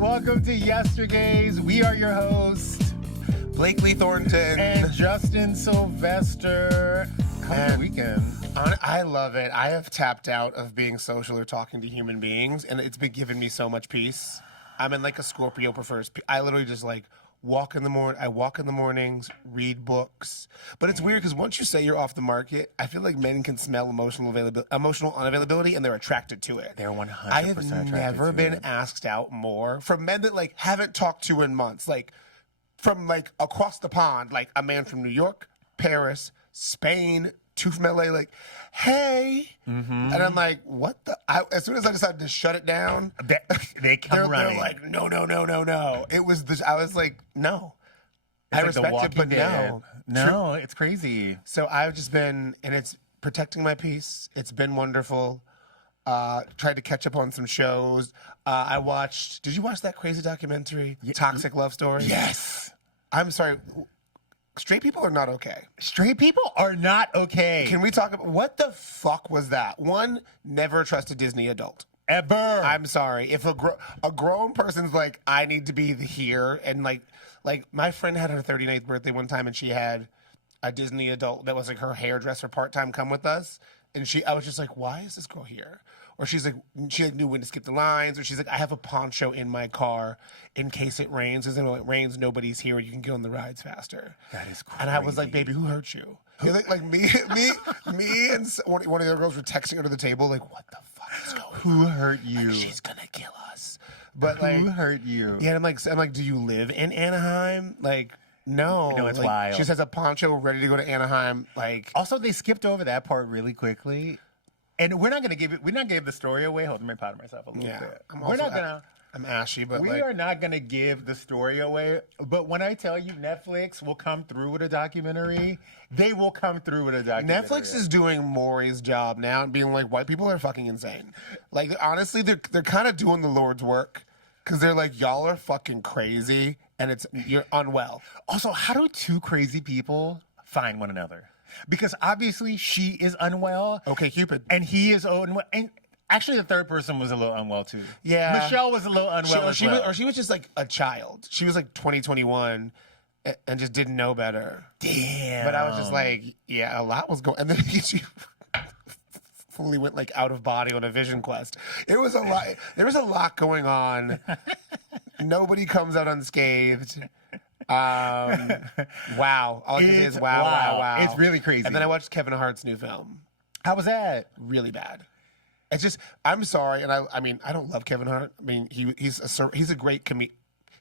Welcome to Yesterdays. We are your hosts, Blakely Thornton and Justin Sylvester. How was the weekend? I love it. I have tapped out of being social or talking to human beings, and it's been giving me so much peace. I'm in like a Scorpio prefers. I literally just like walk in the morning. I walk in the mornings, read books. But it's weird because once you say you're off the market, I feel like men can smell emotional unavailability, and they're attracted to it. They're 100% I have attracted never to been it. asked out more from men that like haven't talked to in months, like from like across the pond, like a man from New York, Paris, Spain, two from LA, like, hey. And I'm like, what the? As soon as I decided to shut it down, They come running. they're like, no. It was I was like, no. I It's like respect The it, Walking but Dead. no. No, it's crazy. So I've just been, and it's protecting my peace. It's been wonderful. Tried to catch up on some shows. I watched, did you watch that crazy documentary, Toxic Love Story? Yes. I'm sorry. Straight people are not okay. Straight people are not okay. Can we talk about what the fuck was that? One, never trust a Disney adult. Ever. I'm sorry. If a grown person's like, I need to be here, and like my friend had her 39th birthday one time, and she had a Disney adult that was like her hairdresser part-time come with us, and I was just like, why is this girl here? Or she's like, she like knew when to skip the lines, or she's like, I have a poncho in my car in case it rains, because when it rains, nobody's here, and you can get on the rides faster. That is crazy. And I was like, baby, who hurt you? Like me and one of the other girls were texting her to the table, like, what the fuck is going on? Who hurt you? Like, she's gonna kill us. But like, Who hurt you? yeah, I'm like, do you live in Anaheim? Like, no. No, it's like, wild. She just has a poncho ready to go to Anaheim. Like, Also, they skipped over that part really quickly. And we're not gonna give the story away. Hold on, let me powder myself a little bit. I'm ashy, but We are not going to give the story away, but when I tell you Netflix will come through with a documentary, they will come through with a documentary. Netflix is doing Maury's job now and being like, white people are fucking insane. Like, honestly, they're kind of doing the Lord's work, because they're like, y'all are fucking crazy, and you're unwell. Also, how do two crazy people find one another? Because obviously she is unwell. Okay, Cupid. And he is unwell. And actually, the third person was a little unwell, too. Yeah. Michelle was a little unwell as well. She was just like a child. She was like 21 and just didn't know better. Damn. But I was just like, yeah, a lot was going. And then she fully went like out of body on a vision quest. It was a lot. There was a lot going on. Nobody comes out unscathed. Wow. All I can say is wow. It's really crazy. And then I watched Kevin Hart's new film. How was that? Really bad. It's just, I'm sorry, and I mean, I don't love Kevin Hart. I mean, he's a great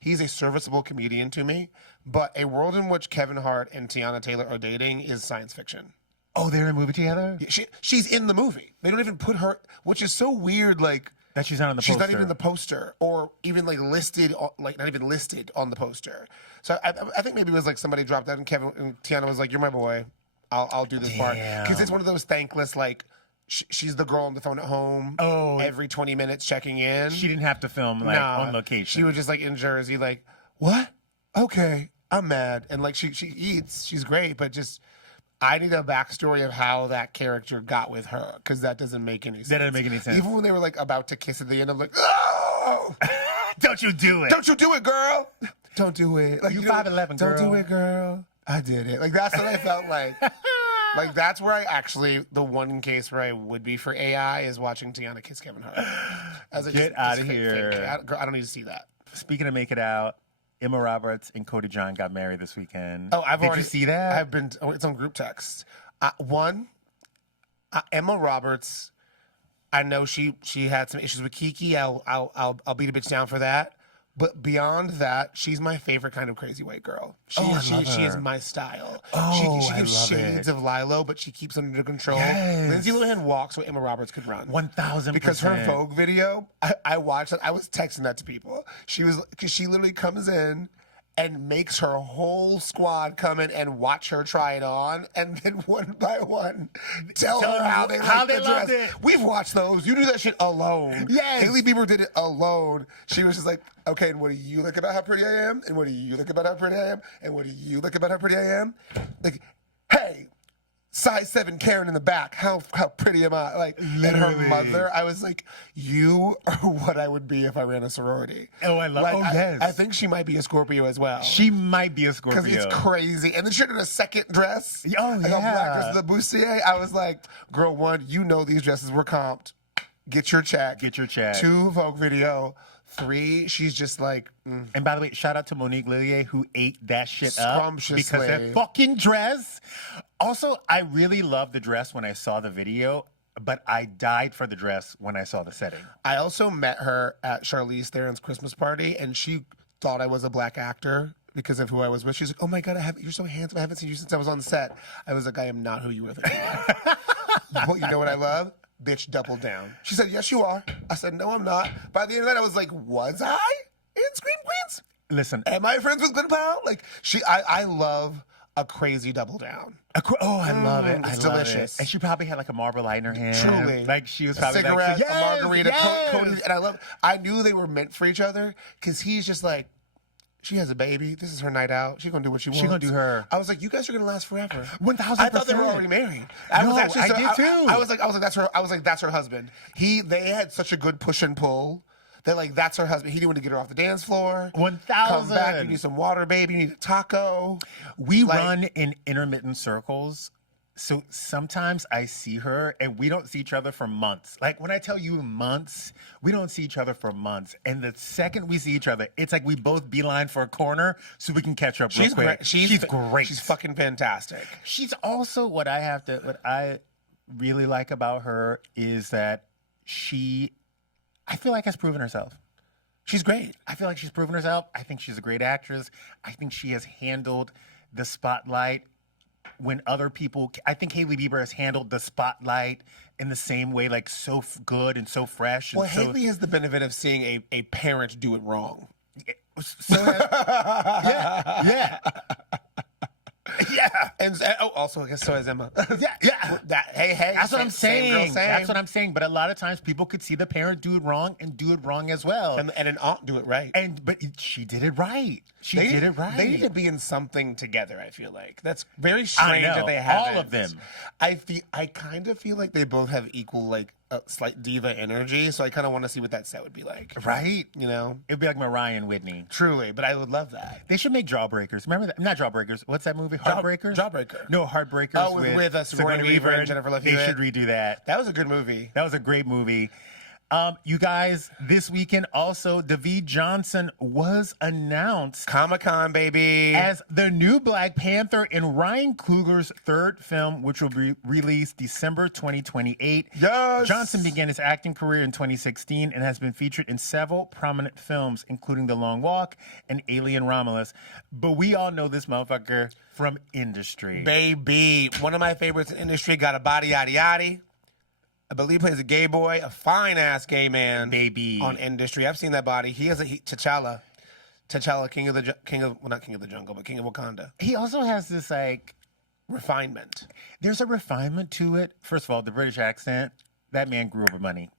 he's a serviceable comedian to me, but a world in which Kevin Hart and Teyana Taylor are dating is science fiction. Oh, they're in a movie together? She's in the movie. They don't even put her, which is so weird, like, that she's not on the poster. She's not even in the poster, or even like listed, like not even listed on the poster. So I think maybe it was like somebody dropped out, and Teyana was like, "You're my boy. I'll do this part," because it's one of those thankless, like, she's the girl on the phone at home. Oh, every 20 minutes checking in. She didn't have to film like on location. She was just like in Jersey, like, what? Okay, I'm mad, and like she eats. She's great, but just. I need a backstory of how that character got with her, because that doesn't make any sense. That doesn't make any sense. Even when they were like about to kiss at the end, I'm like, oh! Don't you do it. Don't you do it, girl. Don't do it. Like, you 5'11", girl. Don't do it, girl. I did it. Like, that's what I felt like. Like, that's where the one case where I would be for AI is watching Teyana kiss Kevin Hart. I was like, get out of here. Girl, I don't need to see that. Speaking of make it out, Emma Roberts and Cody John got married this weekend. Oh, Did you see that? It's on group text. Emma Roberts, I know she had some issues with Kiki. I'll beat a bitch down for that. But beyond that, she's my favorite kind of crazy white girl. She is my style. She gives shades of Lilo, but she keeps it under control. Yes. Lindsay Lohan walks what Emma Roberts could run. 1,000%. Because her Vogue video, I watched it. I was texting that to people. She literally comes in and makes her whole squad come in and watch her try it on, and then one by one tell her how they like the dress. It. We've watched those. You do that shit alone. Yes. Hailey Bieber did it alone. She was just like, okay, and what do you like about how pretty I am? And what do you like about how pretty I am? And what do you like about how pretty I am? Like, hey, size 7 Karen in the back. How pretty am I? Like, and her Literally. mother, I was like, you are what I would be if I ran a sorority. Oh, I love. Like, Oh, yes. I think she might be a Scorpio as well. She might be a Scorpio. Because it's crazy. And then she had a second dress. Oh, like yeah. a black dress, the bustier. I was like, girl, one, you know these dresses were comped. Get your check. Get your check. 2, Vogue video. 3, she's just like, And by the way, shout out to Monique Lillier who ate that shit up Scrumptiously. because that fucking dress. Also, I really loved the dress when I saw the video, but I died for the dress when I saw the setting. I also met her at Charlize Theron's Christmas party, and she thought I was a black actor because of who I was with. She's like, "Oh my god, you're so handsome. I haven't seen you since I was on set." I was like, "I am not who you were thinking of." But you know what I love? Bitch, double down. She said, "Yes, you are." I said, "No, I'm not." By the end of that, I was like, "Was I in Scream Queens? Listen, Am I friends with Glenn Powell?" Like, I love a crazy double down. I love it. It's I love delicious. it. And she probably had like a Marble Light in her hand. Truly. Like she was A probably cigarette, like, a margarita, yes. Cody, and I knew they were meant for each other because he's just like, she has a baby. This is her night out. She's gonna do what she wants. She gonna do her. I was like, you guys are gonna last forever. 1000%. I thought they were already married. I No, was I did too. I was like, that's her husband. They had such a good push and pull. That like that's her husband. He didn't want to get her off the dance floor. 1000. Come back. You need some water, baby. You need a taco. We Like- run in intermittent circles. So sometimes I see her and we don't see each other for months. Like when I tell you months, we don't see each other for months. And the second we see each other, it's like we both beeline for a corner so we can catch up real She's quick. great. She's great. She's fucking fantastic. She's also what I really like about her is that I feel like has proven herself. She's great. I feel like she's proven herself. I think she's a great actress. I think she has handled the spotlight when other people. I think Hailey Bieber has handled the spotlight in the same way, like so good and so fresh. And Well, so, Haley has the benefit of seeing a parent do it wrong. Yeah. Yeah. And also, I guess so has Emma. Yeah. Hey. That's what I'm same girl, saying. same. That's what I'm saying. But a lot of times people could see the parent do it wrong and do it wrong as well. And an aunt do it right. But she did it right. She did it right. They need to be in something together, I feel like. That's very strange know. that they have All of them. I kind of feel like they both have equal, like, slight diva energy, so I kind of want to see what that set would be like. Right? You know? It'd be like Mariah and Whitney. Truly, but I would love that. They should make Jawbreakers. Remember that? Not Jawbreakers. What's that movie? Heartbreakers? Jawbreaker. No, Heartbreakers. Oh, with Sigourney Weaver and Jennifer Love They Hewitt. should redo that. That was a good movie. That was a great movie. You guys, this weekend also, David Jonsson was announced Comic-Con, baby. as the new Black Panther in Ryan Coogler's third film, which will be released December 2028. Yes. Jonsson began his acting career in 2016 and has been featured in several prominent films, including The Long Walk and Alien Romulus. But we all know this motherfucker from industry. Baby. One of my favorites in industry, got a body, yaddy, yaddy. I believe plays a gay boy, a fine-ass gay man. Baby. On industry. I've seen that body. He has T'Challa. T'Challa, king of the jungle, but king of Wakanda. He also has this, like, Refinement. there's a refinement to it. First of all, the British accent. That man grew up with money.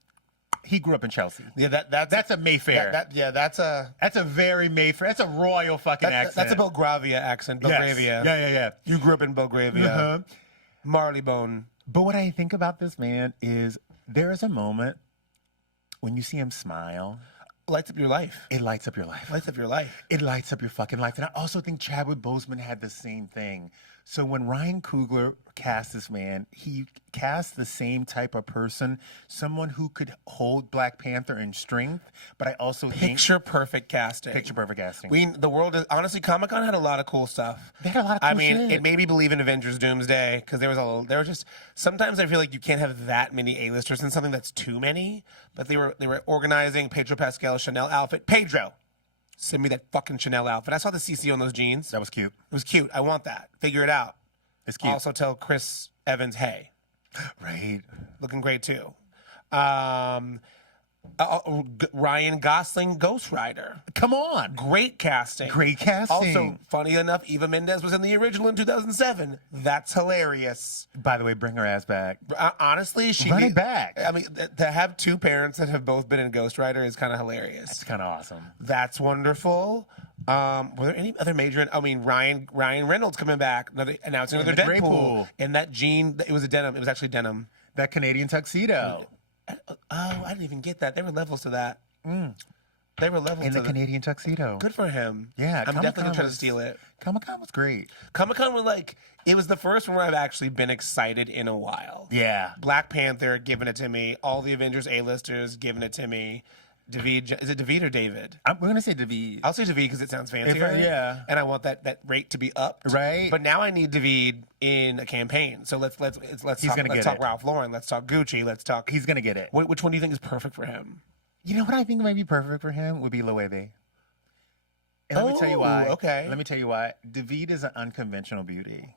He grew up in Chelsea. Yeah, That's a Mayfair. That's a That's a very Mayfair. That's a royal fucking accent. that's a Belgravia accent. Belgravia. Yes. Yeah. You grew up in Belgravia. Uh-huh. Marleybone. But what I think about this man is there is a moment when you see him smile, Lights up your life. it lights up your life. Lights up your life. It lights up your fucking life. And I also think Chadwick Boseman had the same thing. So when Ryan Coogler cast this man, he cast the same type of person, someone who could hold Black Panther in strength, but I also think Picture perfect casting. picture perfect casting. The world is honestly, Comic-Con had a lot of cool stuff. They had a lot of cool I mean, shit. it made me believe in Avengers Doomsday because there were just sometimes I feel like you can't have that many A-listers in something that's too many. But they were organizing Pedro Pascal Chanel outfit. Pedro, send me that fucking Chanel outfit. I saw the CC on those jeans. That was cute. It was cute. I want that. Figure it out. It's cute. Also tell Chris Evans, hey, Right. looking great too. Ryan Gosling, Ghost Rider. Come on. Great casting. Great casting. Also, funny enough, Eva Mendes was in the original in 2007. That's hilarious. By the way, bring her ass back. Honestly, Run it back. I mean, to have two parents that have both been in Ghost Rider is kind of hilarious. It's kind of awesome. That's wonderful. Were there any other major? I mean, Ryan Reynolds coming back, announcing another the Grey Deadpool, Pool. and that jean. It was a denim. It was actually denim. That Canadian tuxedo. Oh, I didn't even get that. There were levels to that. They were levels In to the Canadian tuxedo. Good for him. Yeah, I'm definitely gonna try to was- steal it. Comic-Con was great. Comic-Con was like, it was the first one where I've actually been excited in a while. Yeah. Black Panther giving it to me. All the Avengers A-listers giving it to me. David, is it David or David? We're going to say David. I'll say David because it sounds fancier. Yeah. And I want that rate to be up. Right. But now I need David in a campaign. So let's talk Ralph Lauren. Let's talk Gucci. Let's talk. He's going to get it. Which one do you think is perfect for him? You know what I think might be perfect for him would be Loewe. And let me tell you why. Okay. Let me tell you why. David is an unconventional beauty.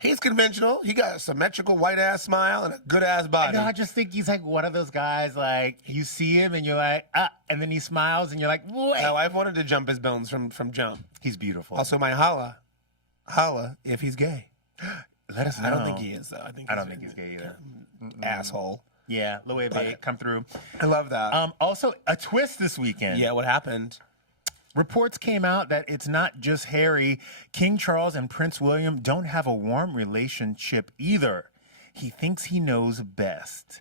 He's conventional. He got a symmetrical white ass smile and a good ass body. No, I just think he's like one of those guys, like, you see him and you're like, and then he smiles and you're like, wait. No, I've wanted to jump his bones from Jump. He's beautiful. Also, my holla if he's gay. Let us know. I don't think he is though. I don't think he's gay either. Asshole. Yeah, Loewe, come through. I love that. Also, a twist this weekend. Yeah, what happened? Reports came out that it's not just Harry. King Charles and Prince William don't have a warm relationship either. He thinks he knows best.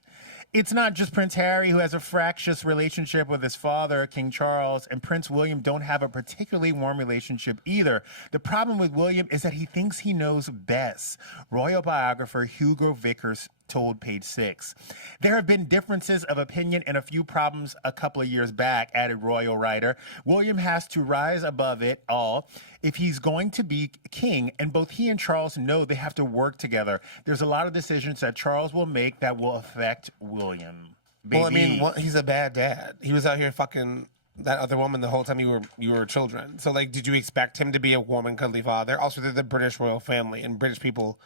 It's not just Prince Harry who has a fractious relationship with his father, King Charles, and Prince William don't have a particularly warm relationship either. The problem with William is that he thinks he knows best. Royal biographer Hugo Vickers told Page Six. There have been differences of opinion and a few problems a couple of years back, added royal writer. William has to rise above it all if he's going to be king, and both he and Charles know they have to work together. There's a lot of decisions that Charles will make that will affect William. Baby. Well, I mean, he's a bad dad. He was out here fucking that other woman the whole time you were children. So, like, did you expect him to be a warm and cuddly father? Also, they're the British royal family, and British people,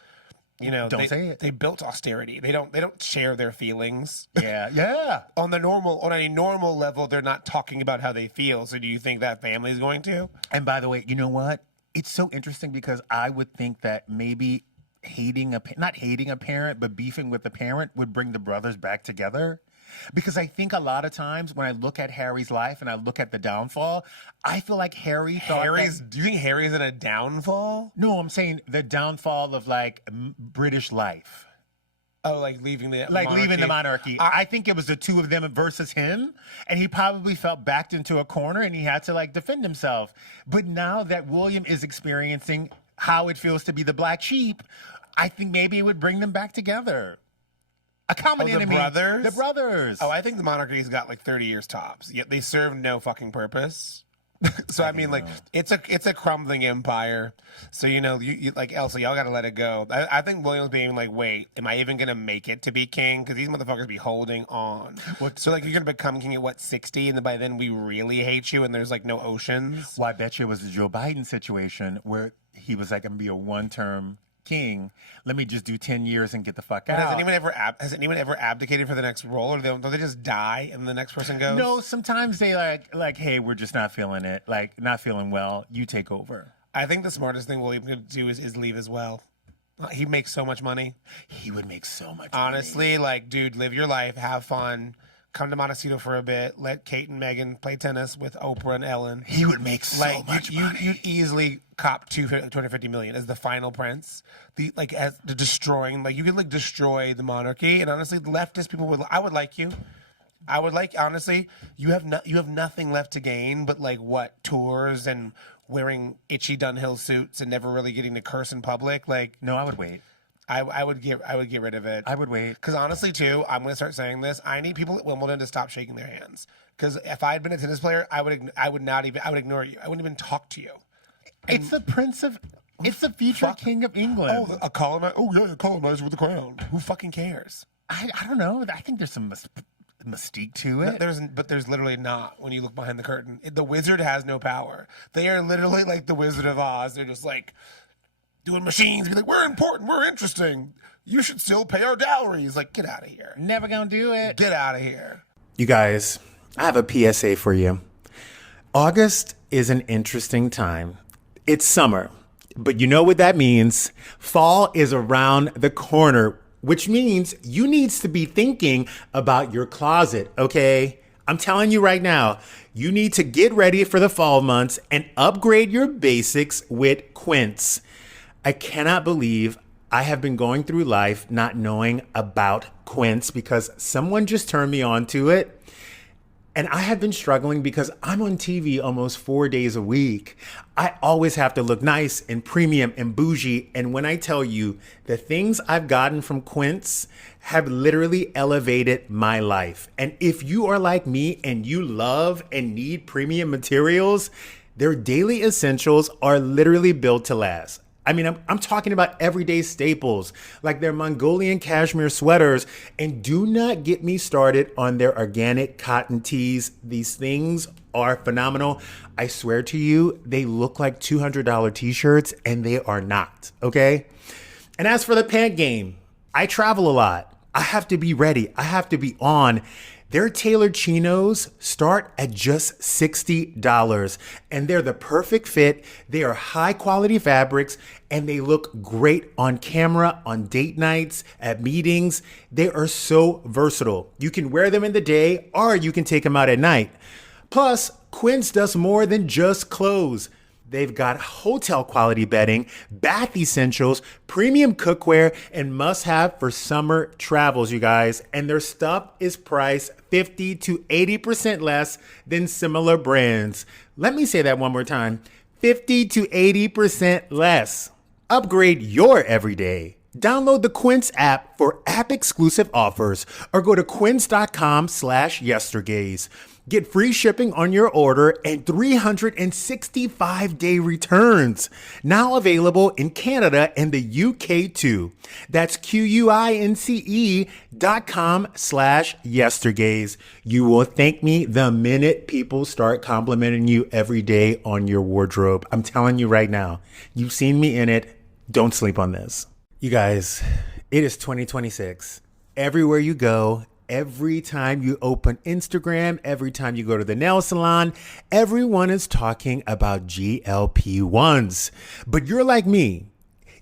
you know, say it. They built austerity. They don't share their feelings. Yeah. On a normal level, they're not talking about how they feel. So do you think that family is going to? And by the way, you know what? It's so interesting because I would think that maybe not hating a parent, but beefing with the parent would bring the brothers back together. Because I think a lot of times when I look at Harry's life and I look at the downfall, I feel like Harry thought Do you think Harry's in a downfall? No, I'm saying the downfall of like British life. Oh, like leaving the monarchy. I think it was the two of them versus him, and he probably felt backed into a corner and he had to like defend himself. But now that William is experiencing how it feels to be the black sheep, I think maybe it would bring them back together. A common enemy. The brothers. Oh, I think the monarchy's got like 30 years tops. Yet they serve no fucking purpose. So I mean, like, it's a crumbling empire. So you know, you like Elsa, y'all got to let it go. I think William's being like, wait, am I even gonna make it to be king? Because these motherfuckers be holding on. So like, you're gonna become king at what, 60, and then by then we really hate you, and there's like no oceans. Well, I bet you it was the Joe Biden situation where he was like, I'm gonna be a one-term king. Let me just do 10 years and get the fuck out. Has anyone ever abdicated for the next role, or don't they just die and the next person goes? No, sometimes they like, hey, we're just not feeling it. Like, not feeling well. You take over. I think the smartest thing William could do is leave as well. He makes so much money. He would make so much Honestly, like, dude, live your life, have fun. Come to Montecito for a bit. Let Kate and Meghan play tennis with Oprah and Ellen. He would make so much money. You'd easily cop $250 million as the final prince. As the destroying, like, you could like destroy the monarchy. And honestly, the leftist people I would like you. I would like, honestly, you have nothing left to gain but like what, tours and wearing itchy Dunhill suits and never really getting to curse in public. Like, no, I would wait. I would get rid of it. I would wait. Because honestly, too, I'm going to start saying this. I need people at Wimbledon to stop shaking their hands. Because if I had been a tennis player, I would ignore you. I wouldn't even talk to you. And it's the future king of England. Oh, a colonizer with a crown. Who fucking cares? I don't know. I think there's some mystique to it. But there's literally not when you look behind the curtain. The wizard has no power. They are literally like the Wizard of Oz. They're just like doing machines, be like, we're important, we're interesting. You should still pay our dowries. Like, get out of here. Never gonna do it. Get out of here. You guys, I have a PSA for you. August is an interesting time. It's summer, but you know what that means. Fall is around the corner, which means you needs to be thinking about your closet, okay? I'm telling you right now, you need to get ready for the fall months and upgrade your basics with Quince. I cannot believe I have been going through life not knowing about Quince because someone just turned me on to it. And I have been struggling because I'm on TV almost 4 days a week. I always have to look nice and premium and bougie. And when I tell you the things I've gotten from Quince have literally elevated my life. And if you are like me and you love and need premium materials, their daily essentials are literally built to last. I mean, I'm talking about everyday staples like their Mongolian cashmere sweaters. And do not get me started on their organic cotton tees. These things are phenomenal. I swear to you, they look like $200 t-shirts and they are not, okay? And as for the pant game, I travel a lot. I have to be ready. I have to be on. Their tailored chinos start at just $60 and they're the perfect fit. They are high quality fabrics and they look great on camera, on date nights, at meetings. They are so versatile. You can wear them in the day or you can take them out at night. Plus, Quince does more than just clothes. They've got hotel quality bedding, bath essentials, premium cookware, and must-have for summer travels, you guys. And their stuff is priced 50 to 80% less than similar brands. Let me say that one more time. 50 to 80% less. Upgrade your everyday. Download the Quince app for app-exclusive offers or go to quince.com/yestergaze. Get free shipping on your order and 365-day returns. Now available in Canada and the UK too. That's QUINCE.com/yestergaze. You will thank me the minute people start complimenting you every day on your wardrobe. I'm telling you right now, you've seen me in it. Don't sleep on this. You guys, it is 2026. Everywhere you go, every time you open Instagram, every time you go to the nail salon, everyone is talking about GLP-1s. But you're like me.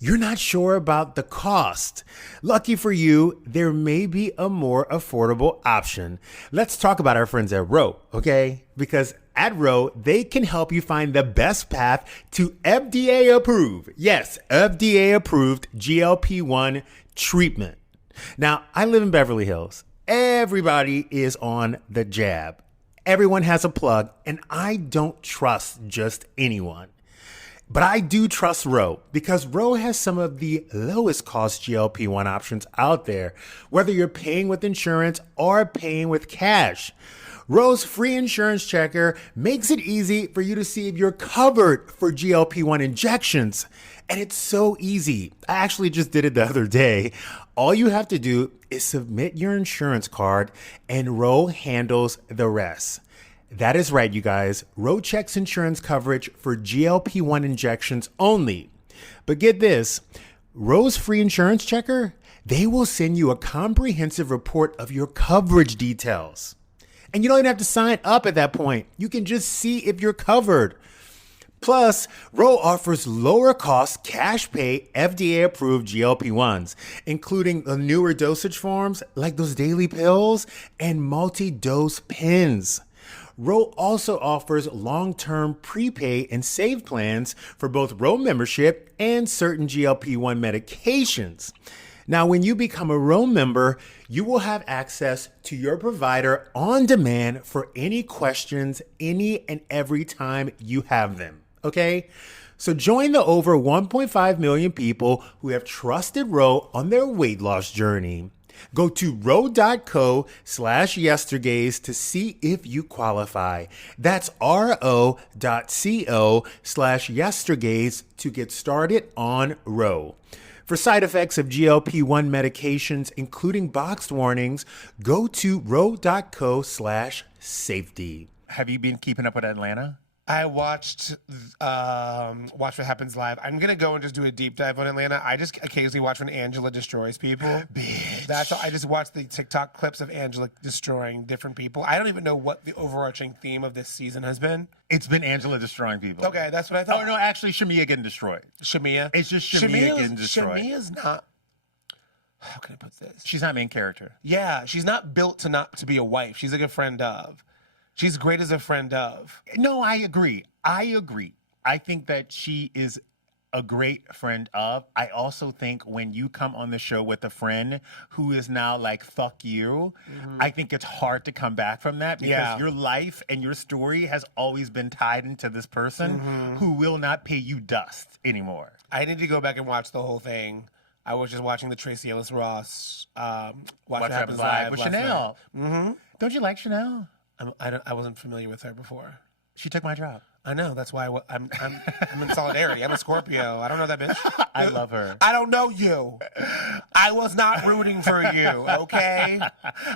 You're not sure about the cost. Lucky for you, there may be a more affordable option. Let's talk about our friends at Ro, okay? Because at Ro, they can help you find the best path to FDA approved. Yes, FDA approved GLP-1 treatment. Now, I live in Beverly Hills. Everybody is on the jab. Everyone has a plug, and I don't trust just anyone. But I do trust Ro because Ro has some of the lowest cost GLP-1 options out there, whether you're paying with insurance or paying with cash. Ro's free insurance checker makes it easy for you to see if you're covered for GLP-1 injections. And it's so easy. I actually just did it the other day. All you have to do is submit your insurance card and Ro handles the rest. That is right, you guys. Ro checks insurance coverage for GLP-1 injections only. But get this, Ro's free insurance checker, they will send you a comprehensive report of your coverage details. And you don't even have to sign up at that point. You can just see if you're covered. Plus, Ro offers lower cost cash pay FDA approved GLP-1s, including the newer dosage forms like those daily pills and multi-dose pens. Ro also offers long-term prepay and save plans for both Ro membership and certain GLP-1 medications. Now, when you become a Ro member, you will have access to your provider on demand for any questions any and every time you have them, okay? So join the over 1.5 million people who have trusted Ro on their weight loss journey. Go to ro.co/yestergaze to see if you qualify. That's ro.co/yestergaze to get started on Ro. For side effects of GLP-1 medications, including boxed warnings, go to ro.co/safety. Have you been keeping up with Atlanta? I watched What Happens Live. I'm gonna go and just do a deep dive on Atlanta. I just occasionally watch when Angela destroys people. Bitch. That's all. I just watch the TikTok clips of Angela destroying different people. I don't even know what the overarching theme of this season has been. It's been Angela destroying people. Okay, that's what I thought. Oh no, actually Shamia getting destroyed. Shamia. It's just Shamia getting destroyed. Shamia's not. How can I put this? She's not main character. Yeah, she's not built to be a wife. She's like a friend of. She's great as a friend of. No, I agree. I think that she is a great friend of. I also think when you come on the show with a friend who is now like, fuck you, I think it's hard to come back from that because your life and your story has always been tied into this person who will not pay you dust anymore. I need to go back and watch the whole thing. I was just watching the Tracy Ellis Ross Watch What Happens Live with last Chanel. night. Don't you like Chanel? I wasn't familiar with her before. She took my job. I know. That's why I'm in solidarity. I'm a Scorpio. I don't know that bitch. I love her. I don't know you. I was not rooting for you. Okay.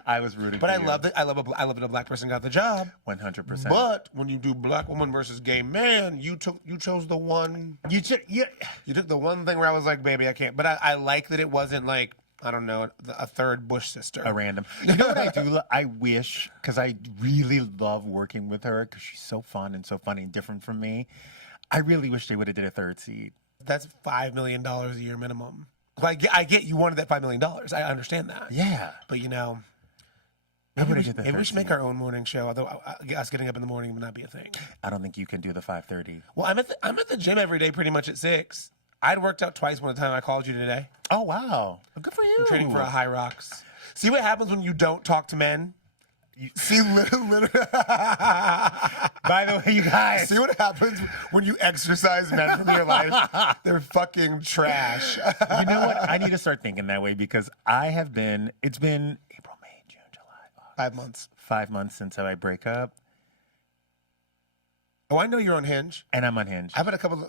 I was rooting. But for I you. love it. I love that a black person got the job. 100%. But when you do black woman versus gay man, you chose the one. You took the one thing where I was like, baby, I can't. But I like that it wasn't like, I don't know, a third Bush sister. A random. You know what I do? I wish, because I really love working with her because she's so fun and so funny and different from me. I really wish they would have did a third seed. That's $5 million a year minimum. Like, I get you wanted that $5 million. I understand that. Yeah. But, you know, Maybe we should make our own morning show, although us getting up in the morning would not be a thing. I don't think you can do the 5:30. Well, I'm at the gym every day pretty much at 6. I'd worked out twice one time I called you today. Oh, wow. Well, good for you. I'm training for a High Rocks. See what happens when you don't talk to men? See, literally. By the way, you guys. See what happens when you exercise men from your life? They're fucking trash. You know what? I need to start thinking that way because it's been April, May, June, July, August. 5 months. 5 months since I break up. Oh, I know you're on Hinge. And I'm unhinged. I've had a couple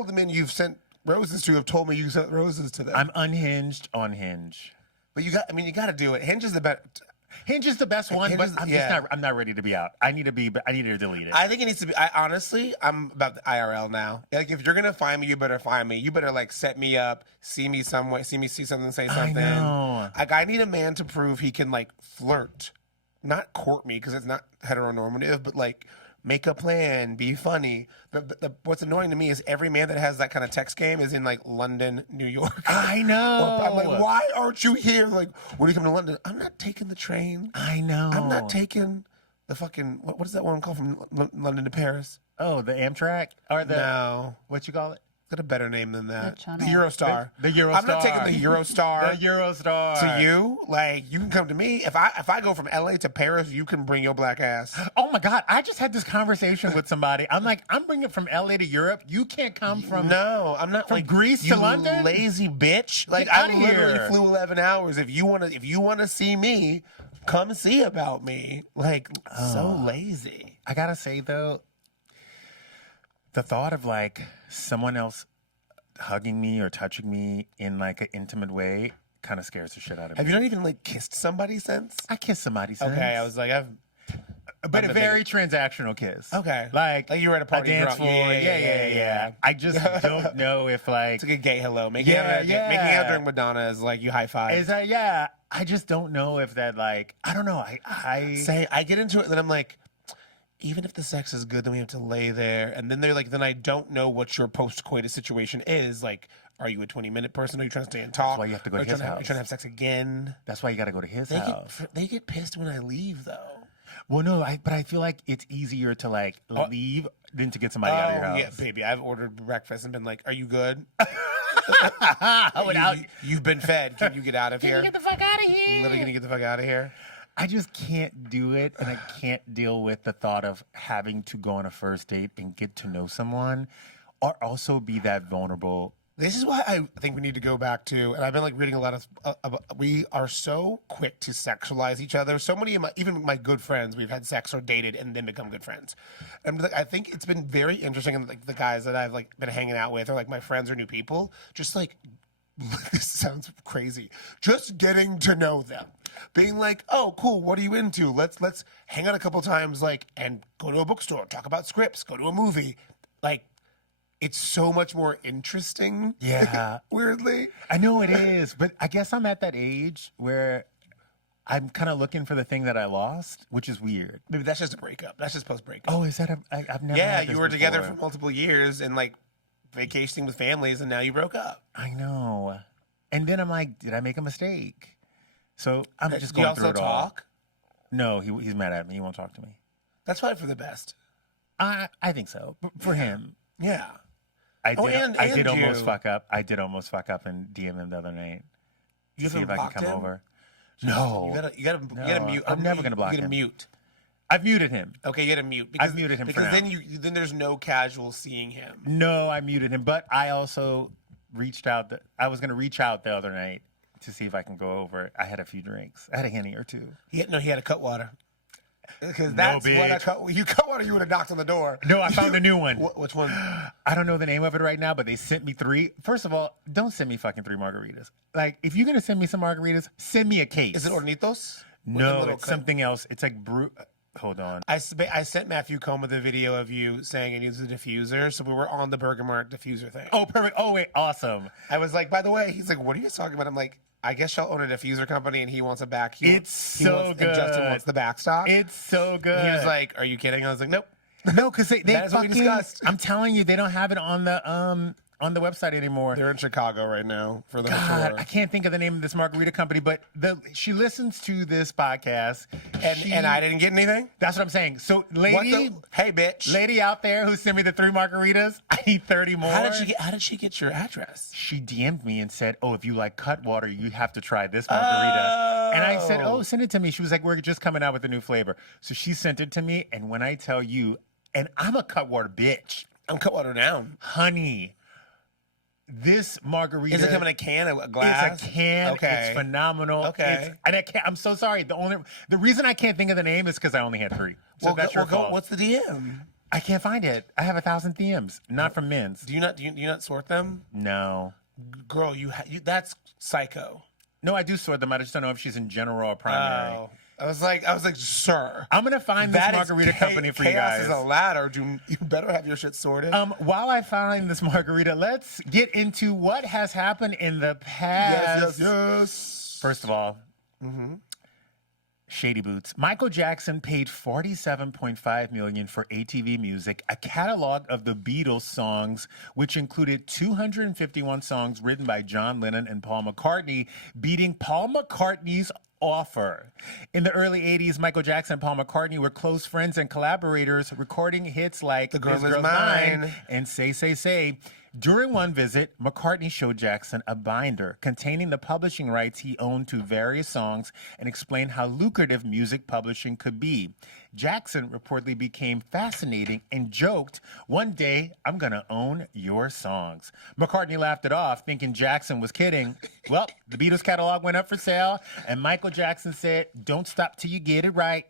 of the men you've sent roses to have told me you sent roses to them. I'm unhinged on Hinge. But you got to do it. Hinge is the best. Hinge is the best one, but I'm not ready to be out. I need to delete it. I think it needs to be. Honestly, I'm about the IRL now. Like, if you're gonna find me, you better find me. You better like set me up, see me some way, see something, say something. I know. Like, I need a man to prove he can like flirt, not court me because it's not heteronormative, but like make a plan, be funny. What's annoying to me is every man that has that kind of text game is in like London, New York. I know. I'm like, why aren't you here? Like, when you come to London, I'm not taking the train. I know. I'm not taking the fucking what is that one called from London to Paris? Oh, the Amtrak or the no, what you call it? Got a better name than that. The The Eurostar. The Eurostar. I'm not taking the Eurostar. The Eurostar. To you, like, you can come to me. If I go from LA to Paris, you can bring your black ass. Oh my God! I just had this conversation with somebody. I'm like, I'm bringing it from LA to Europe. You can't come from I'm not from like Greece you to London. Lazy bitch. Like, Get outta I literally here. flew 11 hours. If you wanna see me, come see about me. Like, so lazy. I gotta say though, the thought of like someone else hugging me or touching me in like an intimate way kind of scares the shit out of me. Have you not even like kissed somebody since? I kissed somebody since. Okay, I was like, but a very transactional kiss. Okay. Like you were at a party dance drunk. floor. Yeah. I just don't know if like It's like a gay hello. Making Yeah, out during Madonna is like you high five. is that I just don't know if that like I don't know. I get into it, and then I'm like, even if the sex is good, then we have to lay there. And then they're like, then I don't know what your post-coitus situation is. Like, are you a 20-minute person? Are you trying to stay and talk? why you have to go to Are you his trying house. You're trying to have sex again? That's why you got to go to his house. They get pissed when I leave, though. Well, no, but I feel like it's easier to like leave than to get somebody out of your house. Yeah, baby. I've ordered breakfast and been like, are you good? Without You've been fed. Can you get out of here? get the fuck out of here. Literally gonna get the fuck out of here. I just can't do it, and I can't deal with the thought of having to go on a first date and get to know someone, or also be that vulnerable. This is why I think we need to go back to, and I've been like reading a lot of. We are so quick to sexualize each other. So many of even my good friends, we've had sex or dated and then become good friends. And I think it's been very interesting, and like the guys that I've like been hanging out with, or like my friends or new people, just like this sounds crazy. Just getting to know them, being like, oh, cool, what are you into? Let's hang out a couple times, like, and go to a bookstore, talk about scripts, go to a movie, like. It's so much more interesting. Yeah. Weirdly. I know it is, but I guess I'm at that age where I'm kind of looking for the thing that I lost, which is weird. Maybe that's just a breakup. That's just post-breakup. Oh, is that I've never Yeah, had this you were together before. for multiple years and like vacationing with families, and now you broke up. I know. And then I'm like, did I make a mistake? So I'm just Do you going through also it all. talk? No, he's mad at me. He won't talk to me. That's probably for the best. I think so. For him. Yeah. I did almost you. fuck up. I did almost fuck up and DM him the other night. You See if I can come him? over. No. You gotta mute. I'm never gonna block You gotta him. mute. I've muted him. Okay, you gotta mute. I've muted him because for now. then there's no casual seeing him. No, I muted him. But I also reached out. I was gonna reach out the other night to see if I can go over. I had a few drinks. I had a Henny or two. He had a Cutwater. Because that's what you Cutwater. You would have knocked on the door. No, I found a new one. Which one? I don't know the name of it right now, but they sent me 3. First of all, don't send me fucking 3 margaritas. Like, if you're gonna send me some margaritas, send me a case. Is it Hornitos? No, it's something else. It's like hold on. I sent Matthew Coma the video of you saying it needs a diffuser, so we were on the Burger Mart diffuser thing. Oh, perfect. Oh, wait, awesome. I was like, by the way, he's like, what are you talking about? I'm like, I guess y'all own a diffuser company, and he wants a back. It's so good. And Justin wants the back stock. It's so good. And he was like, "Are you kidding?" I was like, "Nope." No, because they That is what we fucking. discussed. I'm telling you, they don't have it on the website anymore. They're in Chicago right now for the God, tour. I can't think of the name of this margarita company, but she listens to this podcast, And I didn't get anything. That's what I'm saying. So, Hey, bitch. lady out there who sent me the 3 margaritas, I need 30 more. How did she get your address? She DM'd me and said, "Oh, if you like Cutwater, you have to try this margarita." And I said, "Oh, send it to me." She was like, "We're just coming out with a new flavor." So she sent it to me, and when I tell you, and I'm a Cutwater bitch, I'm Cutwater down. honey. This margarita Is it coming in a can, a glass? It's a can. Okay. It's phenomenal. Okay. I'm so sorry. The reason I can't think of the name is because I only had 3. So that's your fault. What's the DM? I can't find it. I have 1,000 DMs, not from men's. Do you not sort them? No. Girl, that's psycho. No, I do sort them. I just don't know if she's in general or primary. Oh. I was like, sir. I'm gonna find this margarita company for you guys. Chaos is a ladder. You better have your shit sorted. While I find this margarita, let's get into what has happened in the past. Yes. First of all, Shady Boots. Michael Jackson paid $47.5 million for ATV Music, a catalog of the Beatles songs, which included 251 songs written by John Lennon and Paul McCartney, beating Paul McCartney's offer. In the early 80s, Michael Jackson and Paul McCartney were close friends and collaborators, recording hits like The Girl This Is Girl's Mine and Say, Say, Say. During one visit, McCartney showed Jackson a binder containing the publishing rights he owned to various songs and explained how lucrative music publishing could be. Jackson reportedly became fascinated and joked, "One day, I'm going to own your songs." McCartney laughed it off, thinking Jackson was kidding. Well, the Beatles catalog went up for sale, and Michael Jackson said, "Don't stop till you get it right."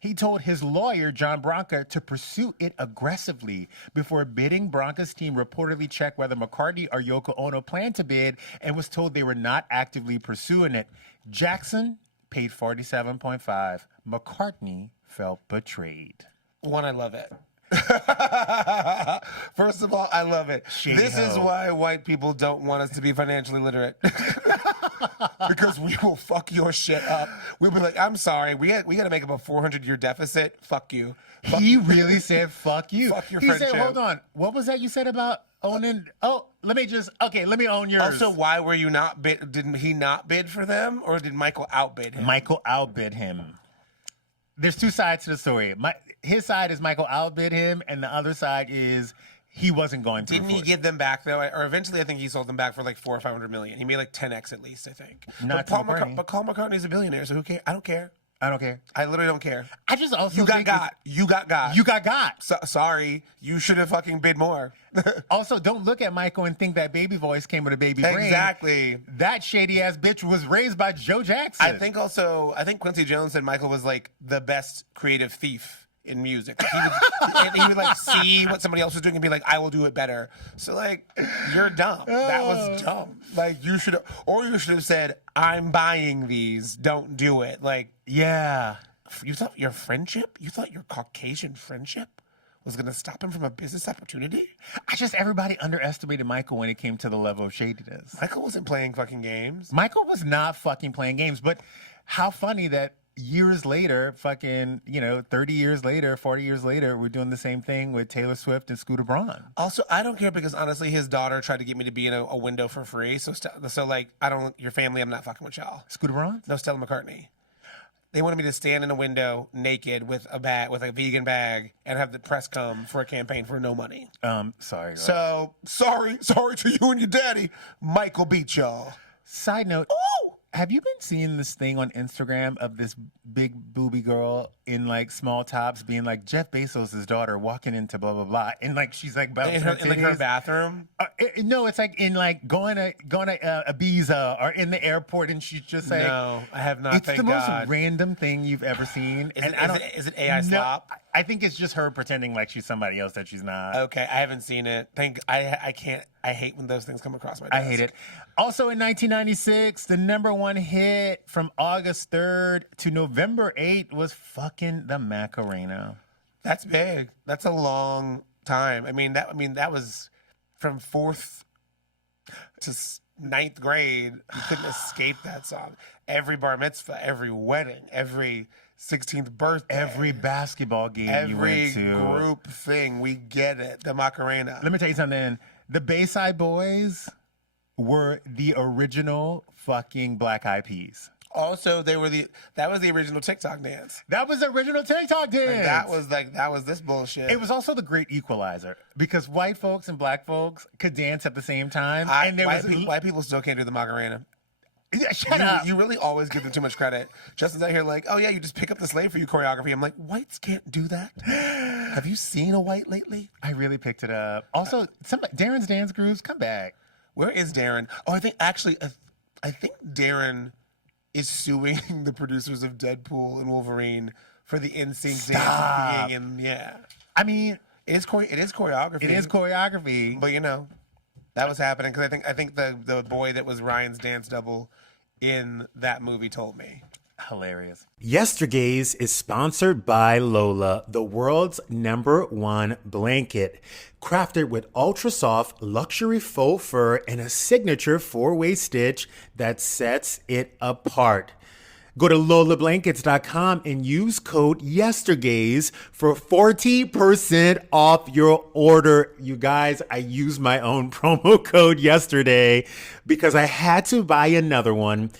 He told his lawyer, John Branca, to pursue it aggressively. Before bidding, Branca's team reportedly checked whether McCartney or Yoko Ono planned to bid and was told they were not actively pursuing it. Jackson paid $47.5. McCartney felt betrayed. One, I love it. First of all, I love it. This is why white people don't want us to be financially literate. Because we will fuck your shit up. We'll be like, "I'm sorry, we got to make up a 400-year deficit. Fuck you." He really said, "Fuck you." Fuck your he friendship. said, "Hold on, what was that you said about owning?" Oh, let me own yours. Also, why were you not bid? Didn't he not bid for them, or did Michael outbid him? Michael outbid him. There's 2 sides to the story. His side is Michael outbid him, and the other side is he wasn't going to. Didn't he give them back though? Or eventually, I think he sold them back for like $400 or $500 million. He made like 10x at least, I think. Not but Paul McCartney. McCartney's a billionaire, so who cares? I don't care. I don't care. I literally don't care. I just also You got think got. You got got. You got got. Sorry, you should have fucking bid more. Also, don't look at Michael and think that baby voice came with a baby brain. Exactly. That shady ass bitch was raised by Joe Jackson. I think Quincy Jones said Michael was like the best creative thief in music. He would like see what somebody else was doing and be like, "I will do it better." So like, you're dumb. That was dumb. Like you should have said, "I'm buying these. Don't do it." Like, yeah. you thought your Caucasian friendship was going to stop him from a business opportunity? Everybody underestimated Michael when it came to the level of shadiness. Michael wasn't playing fucking games. Michael was not fucking playing games, but how funny that years later, 30 years later, 40 years later, we're doing the same thing with Taylor Swift and Scooter Braun. Also, I don't care because honestly, his daughter tried to get me to be in a window for free. So like, your family, I'm not fucking with y'all. Scooter Braun? No, Stella McCartney. They wanted me to stand in a window naked with a bag, with a vegan bag, and have the press come for a campaign for no money. Sorry. So sorry to you and your daddy. Michael beat y'all. Side note. Ooh! Have you been seeing this thing on Instagram of this big booby girl in like small tops being like Jeff Bezos' daughter walking into blah blah blah, and like she's like In her bathroom? No, it's like in like going to Ibiza or in the airport, and she's just like, no, I have not. It's thank the God. most random thing you've ever seen. Is it AI slop? I think it's just her pretending like she's somebody else that she's not. Okay, I haven't seen it. I can't. I hate when those things come across my desk. I hate it. Also in 1996, the #1 hit from August 3rd to November 8th was fucking the Macarena. That's big. That's a long time. I mean that was from 4th to 9th grade. You couldn't escape that song. Every bar mitzvah, every wedding, every 16th birthday, every basketball game you went to, every group thing. We get it. The Macarena. Let me tell you something. The Bayside Boys were the original fucking Black Eyed Peas. Also, that was the original TikTok dance. That was the original TikTok dance. That was this bullshit. It was also the great equalizer because white folks and black folks could dance at the same time. White people still can't do the Macarena. Yeah, shut up. You really always give them too much credit. Justin's out here like, oh yeah, you just pick up the slave for you choreography. I'm like, whites can't do that. Have you seen a white lately? I really picked it up. Also, Darren's Dance Grooves, come back. Where is Darren? Oh, I think Darren is suing the producers of Deadpool and Wolverine for the NSYNC dance being in. Yeah, I mean, it is choreography. It is choreography, but that was happening because I think the boy that was Ryan's dance double in that movie told me. Hilarious. Yestergaze is sponsored by Lola, the world's #1 blanket. Crafted with ultra soft luxury faux fur and a signature 4-way stitch that sets it apart. Go to lolablankets.com and use code YESTERGAZE for 40% off your order. You guys, I used my own promo code yesterday because I had to buy another one.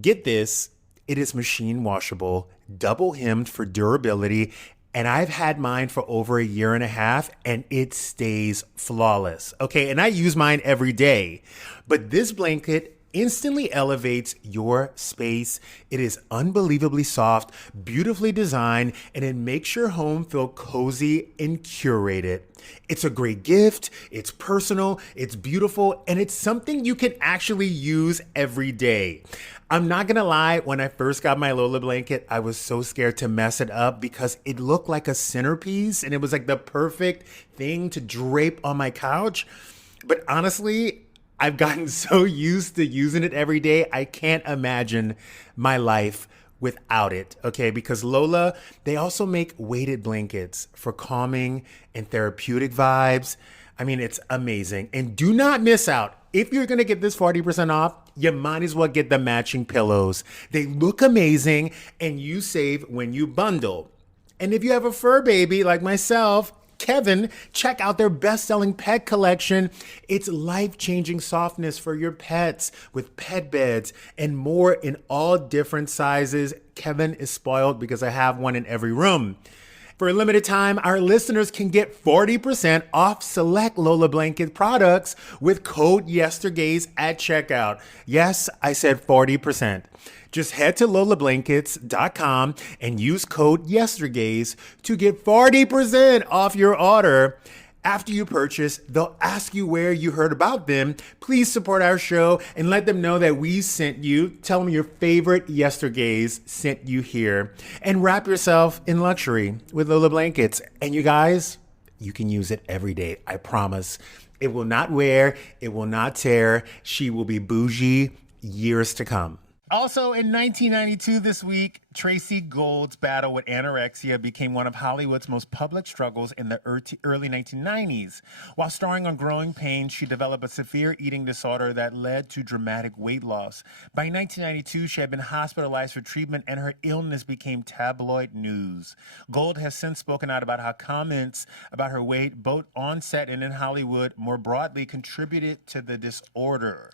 Get this, it is machine washable, double hemmed for durability, and I've had mine for over 1.5 years and it stays flawless. Okay, and I use mine every day. But this blanket instantly elevates your space. It is unbelievably soft, beautifully designed, and it makes your home feel cozy and curated. It's a great gift, it's personal, it's beautiful, and it's something you can actually use every day. I'm not gonna lie, when I first got my Lola blanket, I was so scared to mess it up because it looked like a centerpiece and it was like the perfect thing to drape on my couch. But honestly, I've gotten so used to using it every day, I can't imagine my life without it, okay? Because Lola, they also make weighted blankets for calming and therapeutic vibes. I mean, it's amazing. And do not miss out. If you're gonna get this 40% off, you might as well get the matching pillows. They look amazing and you save when you bundle. And if you have a fur baby like myself, Kevin, check out their best-selling pet collection. It's life-changing softness for your pets with pet beds and more in all different sizes. Kevin is spoiled because I have one in every room. For a limited time, our listeners can get 40% off select Lola Blanket products with code YESTERGAZE at checkout. Yes, I said 40%. Just head to lolablankets.com and use code YESTERGAZE to get 40% off your order. After you purchase, they'll ask you where you heard about them. Please support our show and let them know that we sent you. Tell them your favorite Yestergaze sent you here. And wrap yourself in luxury with Lola Blankets. And you guys, you can use it every day. I promise. It will not wear. It will not tear. She will be bougie years to come. Also in 1992 this week, Tracy Gold's battle with anorexia became one of Hollywood's most public struggles in the early 1990s. While starring on Growing Pains, she developed a severe eating disorder that led to dramatic weight loss. By 1992, she had been hospitalized for treatment and her illness became tabloid news. Gold has since spoken out about how comments about her weight, both on set and in Hollywood more broadly, contributed to the disorder.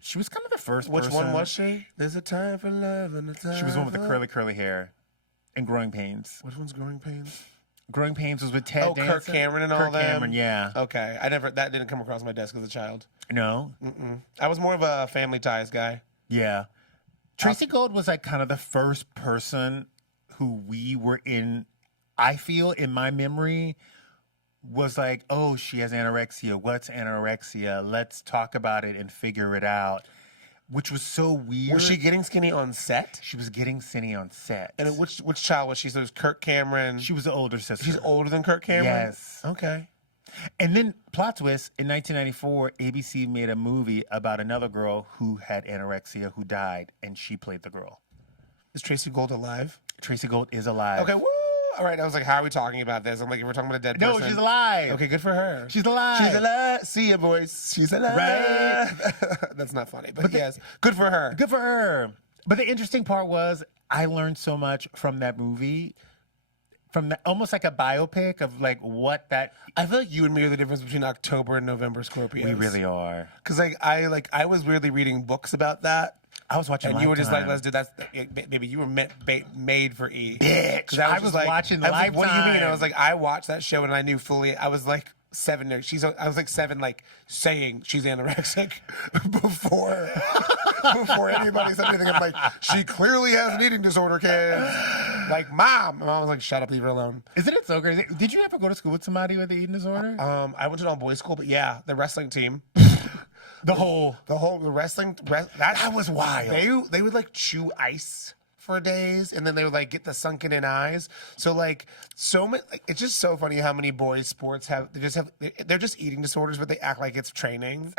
She was kind of the first Which person. one was she? There's a time for love and a time. She was the one with the for- curly hair and Growing Pains. Which one's Growing Pains? Growing Pains was with Ted Oh, Danson. Kirk Cameron and all Kirk them. Cameron, yeah. Okay, that didn't come across my desk as a child. No? I was more of a Family Ties guy. Yeah. Tracy Gold was like kind of the first person who we were in, I feel in my memory, was like, oh, she has anorexia. What's anorexia? Let's talk about it and figure it out. Which was so weird. Was she getting skinny on set? She was getting skinny on set. And which child was she? So it was Kirk Cameron. She was the older sister. She's older than Kirk Cameron? Yes. Okay. And then, plot twist, in 1994, ABC made a movie about another girl who had anorexia who died, and she played the girl. Is Tracy Gold alive? Tracy Gold is alive. Okay, woo! All right, I was like, how are we talking about this? I'm like, if we're talking about a dead No, person. she's alive. Okay, good for her. She's alive. She's alive. See ya, boys. She's alive. Right? That's not funny, but yes, good for her. Good for her. But the interesting part was I learned so much from that movie, from that, almost like a biopic of like what that. I feel like you and me are the difference between October and November Scorpios. We really are. Because I was weirdly reading books about that. I was watching. And you were just like, Lifetime. let's do that. Baby, you were made for E. Bitch, I was watching What do you mean? Lifetime. I was like, I watched that show and I knew fully. I was like 7. I was like 7, like saying she's anorexic before anybody said anything. I'm like, she clearly has an eating disorder, kids. Like, mom. And mom was like, shut up, leave her alone. Isn't it so crazy? Did you ever go to school with somebody with an eating disorder? I went to an all-boys school, but yeah, the wrestling team. The wrestling that was wild. They would like chew ice for days, and then they would like get the sunken in eyes. So like so many, like, it's just so funny how many boys sports have. They're just eating disorders, but they act like it's training.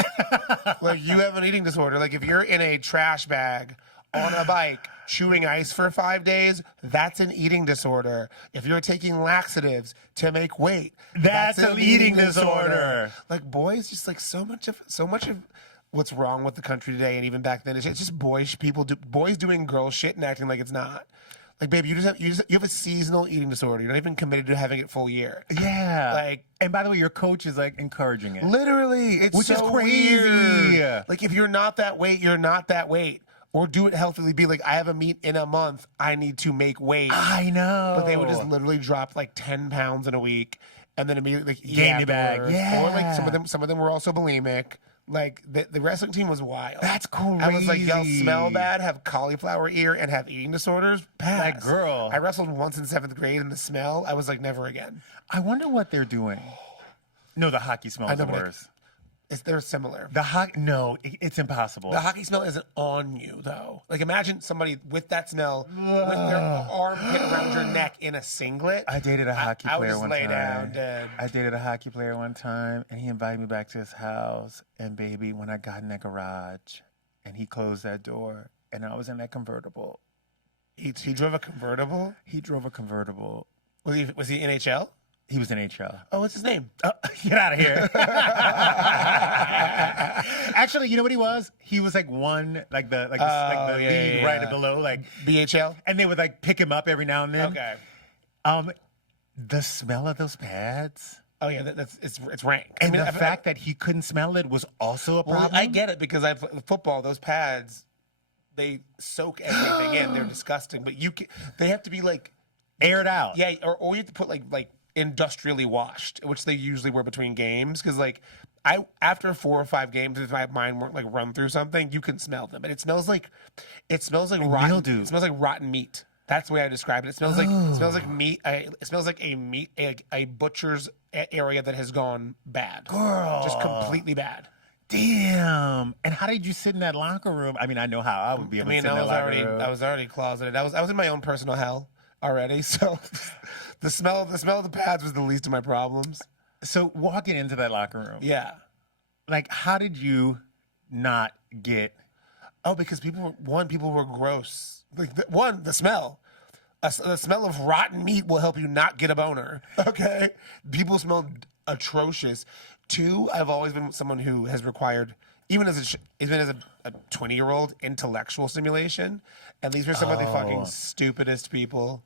Like you have an eating disorder. Like if you're in a trash bag on a bike chewing ice for 5 days, that's an eating disorder. If you're taking laxatives to make weight, That's an eating disorder. Like boys, just like so much of what's wrong with the country today, and even back then, it's just boys doing girl shit and acting like it's not. Like, baby, you have a seasonal eating disorder. You're not even committed to having it full year. Yeah. Like, and by the way, your coach is like encouraging it. literally, it's Which is so crazy. weird. Like, if you're not that weight, you're not that weight. Or do it healthily. Be like, I have a meet in a month. I need to make weight. I know. But they would just literally drop like 10 pounds in a week, and then immediately like, eat Gain it back. afterwards. Yeah. Or like some of them were also bulimic. Like the wrestling team was wild. That's crazy. I was like, y'all smell bad, have cauliflower ear, and have eating disorders. Pass. Like, girl. I wrestled once in 7th grade, and the smell, I was like, never again. I wonder what they're doing. No, the hockey smells the know, but worst. They're similar. The hockey, no, it's impossible. The hockey smell isn't on you, though. Like, imagine somebody with that smell, with their armpit around your neck in a singlet. I dated a hockey I would player just one lay time. down dead. I dated a hockey player one time, and he invited me back to his house. And baby, when I got in that garage, and he closed that door, and I was in that convertible. He drove a convertible? He drove a convertible. Was he NHL? He was in HL. Oh, what's his name? Get out of here. Actually, you know what he was? He was like the lead right below, like BHL? and they would like pick him up every now and then. Okay. The smell of those pads. Oh yeah, it's rank. And the fact that he couldn't smell it was also a problem. Well, I get it because I play football. Those pads, they soak everything in. They're disgusting, but they have to be like aired out. Yeah, or you have to put like industrially washed, which they usually were between games. Because like after 4 or 5 games, if my mind weren't like run through something, you can smell them, and it smells like rotten mildew. It smells like rotten meat. That's the way I describe it. It smells like meat. It smells like a butcher's area that has gone bad. Girl, just completely bad. Damn. And how did you sit in that locker room? I mean, I know how I would be able to sit in that locker room. I was already closeted. I was in my own personal hell already. So the smell of the pads was the least of my problems. So walking into that locker room, yeah, like how did you not get? Oh, because people were gross. Like the smell. The smell of rotten meat will help you not get a boner. Okay, people smell atrocious. 2, I've always been someone who has required, even as a 20-year-old, intellectual stimulation. And these were some of the fucking stupidest people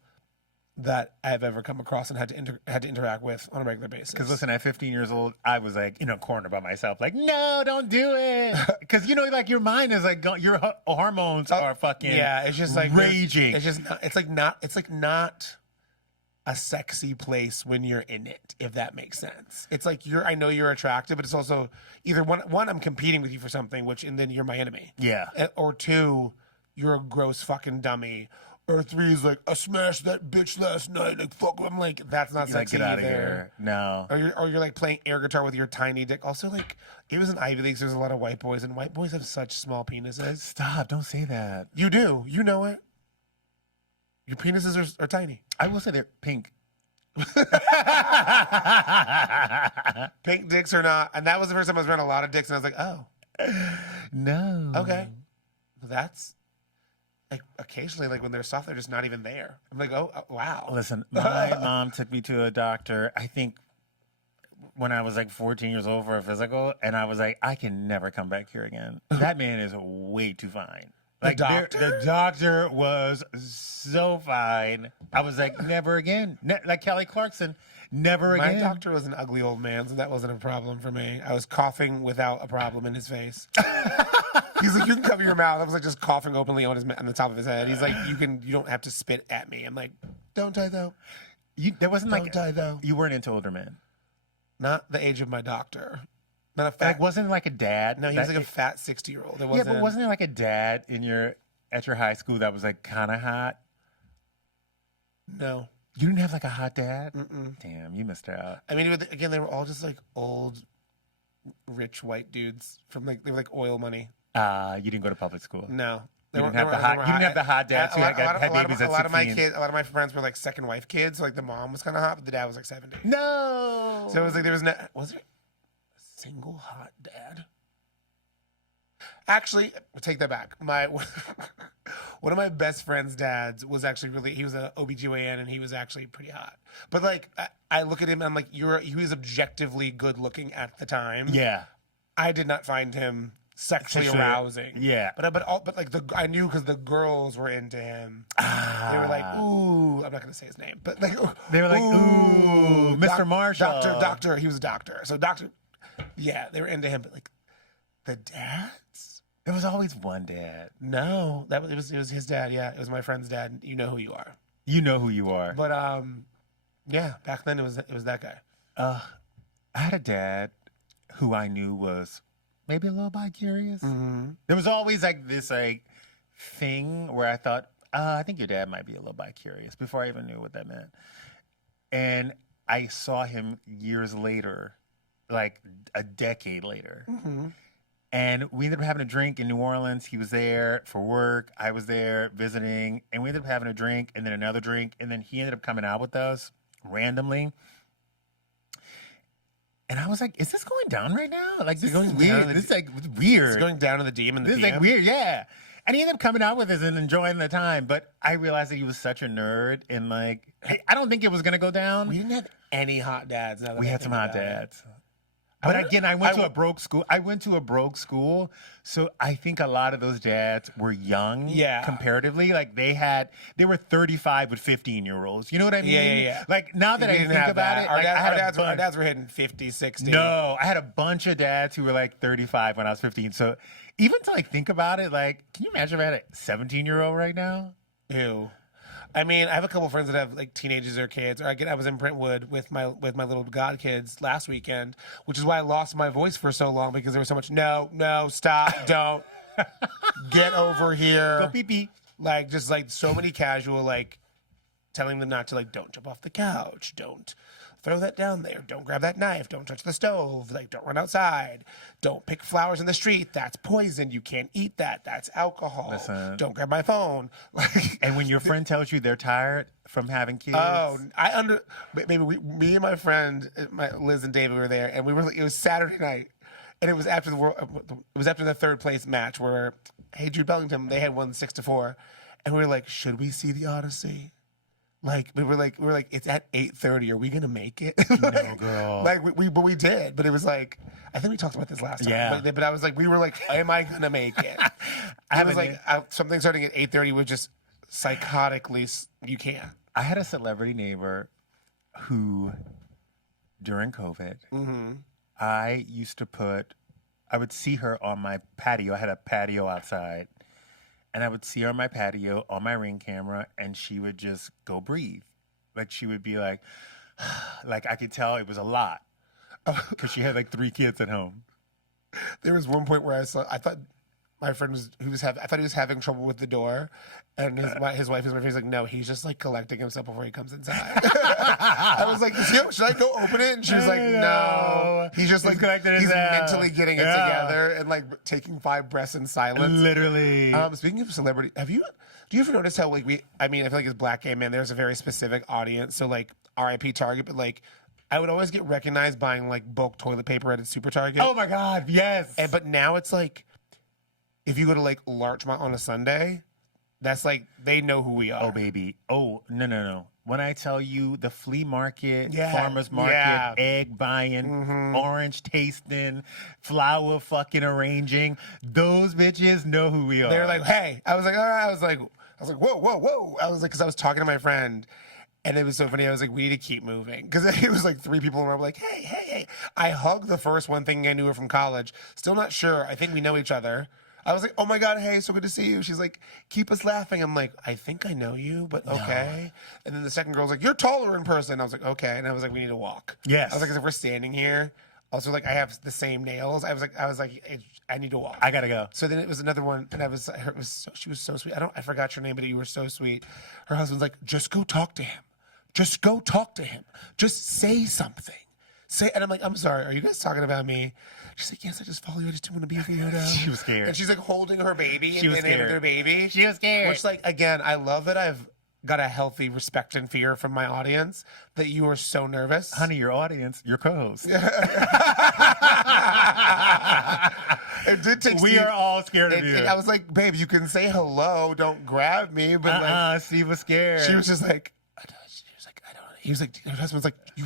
that I've ever come across and had to interact with on a regular basis. Because listen, at 15 years old, I was like in a corner by myself, like, no, don't do it. Because like your mind is like your hormones are fucking it's just like raging. It's just not. It's like not a sexy place when you're in it, if that makes sense. It's like I know you're attractive, but it's also either one I'm competing with you for something, and then you're my enemy. Yeah. Or two, you're a gross fucking dummy. Or three is like, I smashed that bitch last night. Like, fuck. I'm like, that's not sexy. Get out of either. here. No. Or you're like playing air guitar with your tiny dick. Also, like, it was an Ivy League, so there's a lot of white boys, and white boys have such small penises. Stop. Don't say that. You do. You know it. Your penises are tiny. I will say they're pink. Pink dicks or not. And that was the first time I was around a lot of dicks, and I was like, oh. No. Okay. That's... Like occasionally, like when they're soft, they're just not even there. I'm like, oh wow. Listen, my mom took me to a doctor, I think when I was like 14 years old for a physical, and I was like, I can never come back here again. That man is way too fine. Like the doctor was so fine. I was like, never again. Like Kelly Clarkson, never again. My doctor was an ugly old man, so that wasn't a problem for me. I was coughing without a problem in his face. He's like, you can cover your mouth. I was like just coughing openly on the top of his head. He's like, you don't have to spit at me. I'm like, don't die though. There wasn't don't die though. You weren't into older men. Not the age of my doctor. Not a fat. Like, wasn't it like a dad? No, he was like a fat 60-year-old. Yeah, but wasn't it like a dad at your high school that was like kind of hot? No. You didn't have like a hot dad? Mm-mm. Damn, you missed out. I mean, again, they were all just like old, rich white dudes from they were like oil money. You didn't go to public school. No. You didn't have the hot dads who had babies at 16. A lot of my friends were like second wife kids. So like the mom was kind of hot, but the dad was like 70. No. So it was like was there a single hot dad? Actually, I'll take that back. One of my best friend's dads was actually he was an OBGYN and he was actually pretty hot. But like I look at him and I'm like, he was objectively good looking at the time. Yeah. I did not find him sexually arousing. Yeah. But like I knew because the girls were into him. They were like, ooh, I'm not gonna say his name, but like they were like, ooh, Mr. Marshall. Doctor, he was a doctor. So doctor, yeah, they were into him, but like the dads? There was always one dad. No, it was his dad, yeah. It was my friend's dad. You know who you are. You know who you are. But yeah, back then it was that guy. I had a dad who I knew was maybe a little bi-curious. Mm-hmm. There was always like this like thing where I thought, I think your dad might be a little bi-curious before I even knew what that meant. And I saw him years later, like a decade later. Mm-hmm. And we ended up having a drink in New Orleans. He was there for work. I was there visiting. And we ended up having a drink and then another drink. And then he ended up coming out with us randomly. And I was like, is this going down right now? Like, this is weird. This is like weird. It's going down to the DM and the This is DM? like weird, yeah. And he ended up coming out with us and enjoying the time. But I realized that he was such a nerd. And like, I don't think it was going to go down. We didn't have any hot dads. We had some hot dads. But again, I went to a broke school. So I think a lot of those dads were young comparatively. Like they were 35 with 15-year-olds. You know what I mean? Yeah. Like now that I think about it, our dads were hitting 50, 60. No, I had a bunch of dads who were like 35 when I was 15. So even to like think about it, like, can you imagine if I had a 17-year-old right now? Ew. I mean, I have a couple friends that have like teenagers or kids. Or I was in Brentwood with my little god kids last weekend, which is why I lost my voice for so long because there was so much no, stop, don't get over here. Go pee pee. Like just like so many casual like telling them not to like don't jump off the couch, don't throw that down there, don't grab that knife, don't touch the stove, like don't run outside, don't pick flowers in the street, that's poison, you can't eat that, that's alcohol. Listen. Don't grab my phone. And when your friend tells you they're tired from having kids, me and my friend Liz and David were there, and it was Saturday night, and it was after the third place match where Hey Jude Bellingham, they had won 6-4, and we were like, should we see the Odyssey? Like we were like it's at 8:30. Are we gonna make it? No, girl. Like we did, but it was like I think we talked about this last time. Yeah. But I was like, we were like, am I gonna make it? I was like something starting at 8:30 was just psychotically you can't. I had a celebrity neighbor who, during COVID, I would see her on my patio. I had a patio outside. And I would see her on my patio on my Ring camera, and she would just go breathe. Like, she would be like, like, I could tell it was a lot. Because she had like 3 kids at home. There was one point where I thought my friend I thought he was having trouble with the door, and his wife is like, no, he's just like collecting himself before he comes inside. I was like, should I go open it? And she was like, no. He's just like he's mentally getting it together and like taking 5 breaths in silence. Literally. Speaking of celebrity, do you ever notice how like I feel like as Black gay men, there's a very specific audience. So like R.I.P. Target, but like I would always get recognized buying like bulk toilet paper at a super Target. Oh my God, yes. But now it's like, if you go to like Larchmont on a Sunday, that's like, they know who we are. Oh, baby. Oh, no. When I tell you the flea market, farmer's market, egg buying, orange tasting, flower fucking arranging, those bitches know who we are. They're like, hey. I was like, all right. I was like, whoa. I was like, because I was talking to my friend. And it was so funny. I was like, we need to keep moving. Because it was like 3 people, and we're like, hey. I hugged the first one, thinking I knew her from college. Still not sure. I think we know each other. I was like, oh my God, hey, so good to see you. She's like, keep us laughing. I'm like, I think I know you, but okay. No. And then the second girl's like, you're taller in person. I was like, okay. And I was like, we need to walk. Yes. I was like, if we're standing here, also like I have the same nails. I was like, I need to walk. I gotta go. So then it was another one, and she was so sweet. I forgot your name, but you were so sweet. Her husband's like, just go talk to him. Just go talk to him. Just say something. And I'm like, I'm sorry, are you guys talking about me? She's like, yes, I just follow you. I just didn't want to be a weirdo. She was scared. And she's like holding her baby. She was and the name of scared. their baby. She was scared. Which, like, again, I love that I've got a healthy respect and fear from my audience, that you are so nervous. Honey, your audience, your co-host. It did take We are all scared of you. I was like, babe, you can say hello. Don't grab me. But like, Steve was scared. she was just like, I don't know. He was like, her husband's like, you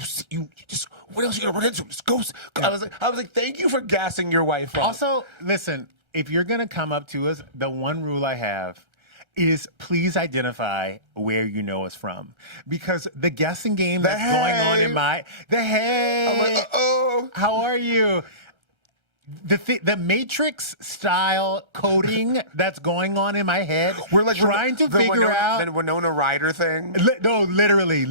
just, what else are you gonna run into? Just go. I was like, thank you for gassing your wife up. Also, listen, if you're gonna come up to us, the one rule I have is please identify where you know us from, because the guessing game that's going on in I'm like, uh-oh. how are you? The Matrix style coding that's going on in my head. We're like trying to the figure out the Winona Ryder thing. No, literally,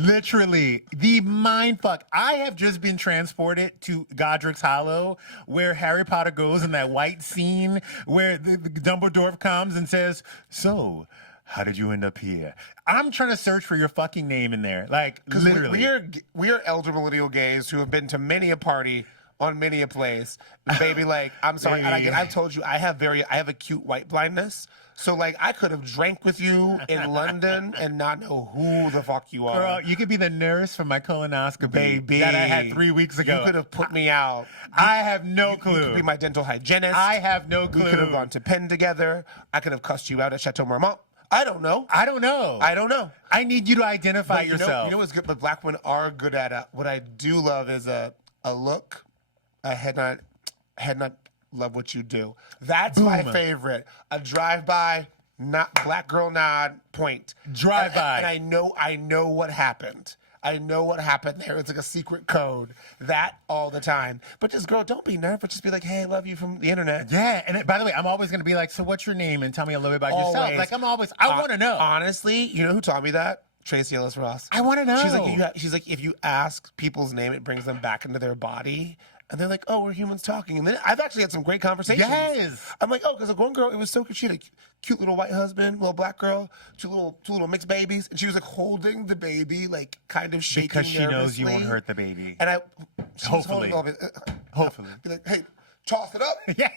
the mind fuck. I have just been transported to Godric's Hollow, where Harry Potter goes in that white scene where the Dumbledore comes and says, "So, how did you end up here?" I'm trying to search for your fucking name in there, like literally. We are elder millennial gays who have been to many a party on many a place, baby. Like, I'm sorry, and I've told you I have acute white blindness. So like, I could have drank with you in London and not know who the fuck you are. Girl, you could be the nurse for my colonoscopy, baby, that I had 3 weeks ago. You could have put me out. I have no clue. You could be my dental hygienist. I have no clue. We could have gone to Penn together. I could have cussed you out at Chateau Marmont. I don't know. I don't know. I need you to identify yourself. You know what's good? But Black women are good at it. What I do love is a look. I had not love what you do. That's my favorite. A drive-by, not black girl nod, point. Drive-by. And I know what happened. I know what happened there. It's like a secret code. That all the time. But just, girl, don't be nervous. Just be like, hey, I love you from the internet. Yeah. And by the way, I'm always going to be like, so what's your name? And tell me a little bit about yourself. Like, I want to know. Honestly, you know who taught me that? Tracy Ellis Ross. I want to know. She's like, if you ask people's name, it brings them back into their body. And they're like, oh, we're humans talking. And then I've actually had some great conversations. Yes. I'm like, oh, because one girl, it was so cute. She had a cute little white husband, little black girl, two little mixed babies. And she was like holding the baby, like kind of shaking because she knows you won't nervously. hurt the baby. And Hopefully. Hopefully. Be like, hey, toss it up. Yeah.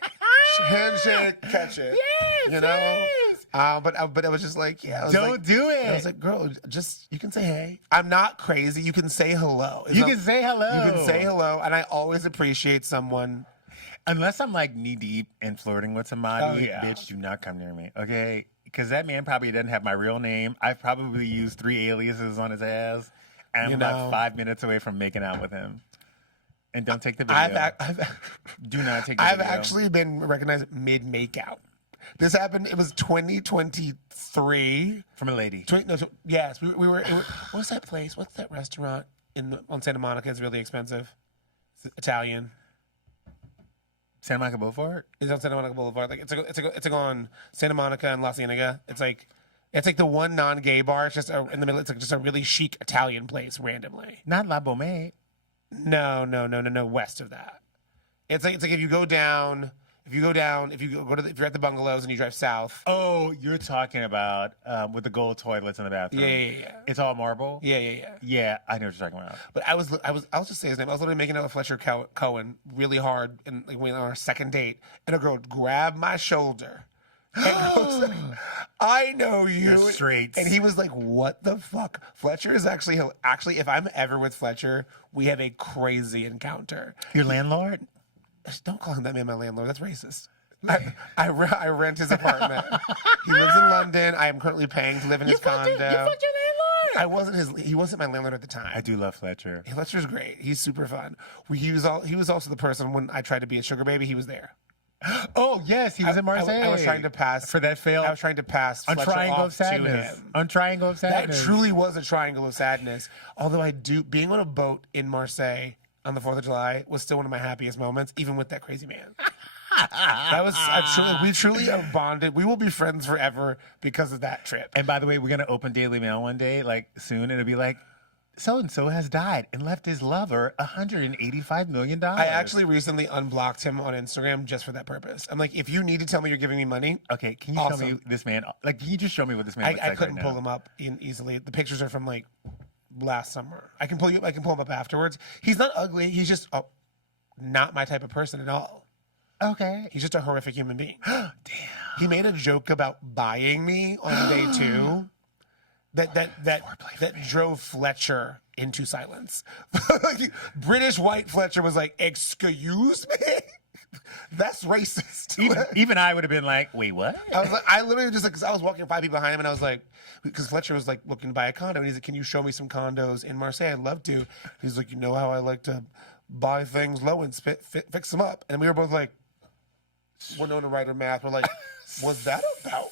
Handshake, catch it. Yes, you know? yes. But it was just like, yeah. I was Don't like, do it. I was like, girl, just, you can say hey. I'm not crazy. You can say hello. You can say hello. You can say hello. And I always appreciate someone. Unless I'm like knee deep and flirting with somebody, bitch, do not come near me, okay? Because that man probably doesn't have my real name. I've probably used 3 aliases on his ass. And I'm about 5 minutes away from making out with him. And don't take the video. Do not take the video. I've actually been recognized mid-makeout. This happened. It was 2023. From a lady. Yes, we were. What's that place? What's that restaurant on Santa Monica? It's really expensive. It's Italian. Santa Monica Boulevard? It's on Santa Monica Boulevard. Like it's like on Santa Monica and La Cienega. It's like the one non-gay bar. It's just in the middle. It's like just a really chic Italian place randomly. Not La Bombe. No. West of that. It's like if you go down. If you're at the bungalows and you drive south. Oh, you're talking about with the gold toilets in the bathroom. Yeah. It's all marble. Yeah. Yeah, I know what you're talking about. But I'll just say his name. I was literally making out with Fletcher Cohen really hard, and like we went on our second date, and a girl grabbed my shoulder. And goes, I know you. You're straight. And he was like, "What the fuck?" Fletcher is actually, if I'm ever with Fletcher, we have a crazy encounter. Your landlord? Don't call him that man my landlord. That's racist. I rent his apartment. He lives in London. I am currently paying to live in his condo. You fucked your landlord? He wasn't my landlord at the time. I do love Fletcher. Fletcher's great. He's super fun. He was also the person when I tried to be a sugar baby. He was there. Oh yes, he was in Marseille. I was trying to pass for that fail. I was trying to pass on Fletcher Triangle off of Sadness. to him. On Triangle of Sadness. That truly was a triangle of sadness. Although being on a boat in Marseille on the 4th of July was still one of my happiest moments, even with that crazy man. We truly are bonded. We will be friends forever because of that trip. And by the way, we're gonna open Daily Mail one day, like soon, and it'll be like, so and so has died and left his lover $185 million. I actually recently unblocked him on Instagram just for that purpose. I'm like, if you need to tell me you're giving me money, okay, can you show me this man? Like, can you just show me what this man looks like? I couldn't right pull now? him up easily. The pictures are from like last summer. I can pull him up afterwards. He's not ugly. He's just not my type of person at all. Okay. He's just a horrific human being. Damn. He made a joke about buying me on day 2 that drove Fletcher into silence. British white Fletcher was like, "Excuse me? That's racist." Even I would have been like, wait, what? I literally just like, 'cause I was walking 5 feet behind him, and I was like, because Fletcher was like looking to buy a condo, and he's like, "Can you show me some condos in Marseille? I'd love to." He's like, "You know how I like to buy things low and fix them up." And we were both like, we're known to write or math. We're like, was that about?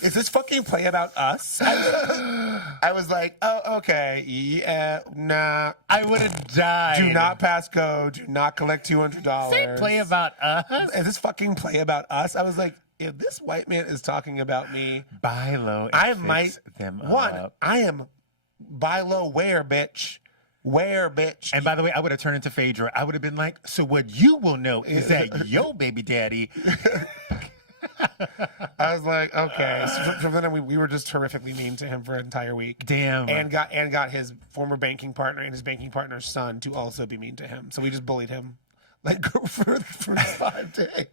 Is this fucking play about us? I was like, oh, okay, yeah, nah. I would have died. Do not pass go. Do not collect $200. Say play about us. Is this fucking play about us? I was like, if this white man is talking about me, buy low. And I fix might them one. up. I am buy low. Where, bitch? Where, bitch? And by the way, I would have turned into Phaedra. I would have been like, so what you will know is that your baby daddy. I was like, okay. So from then on, we were just horrifically mean to him for an entire week. Damn. And got his former banking partner and his banking partner's son to also be mean to him. So we just bullied him like for 5 days.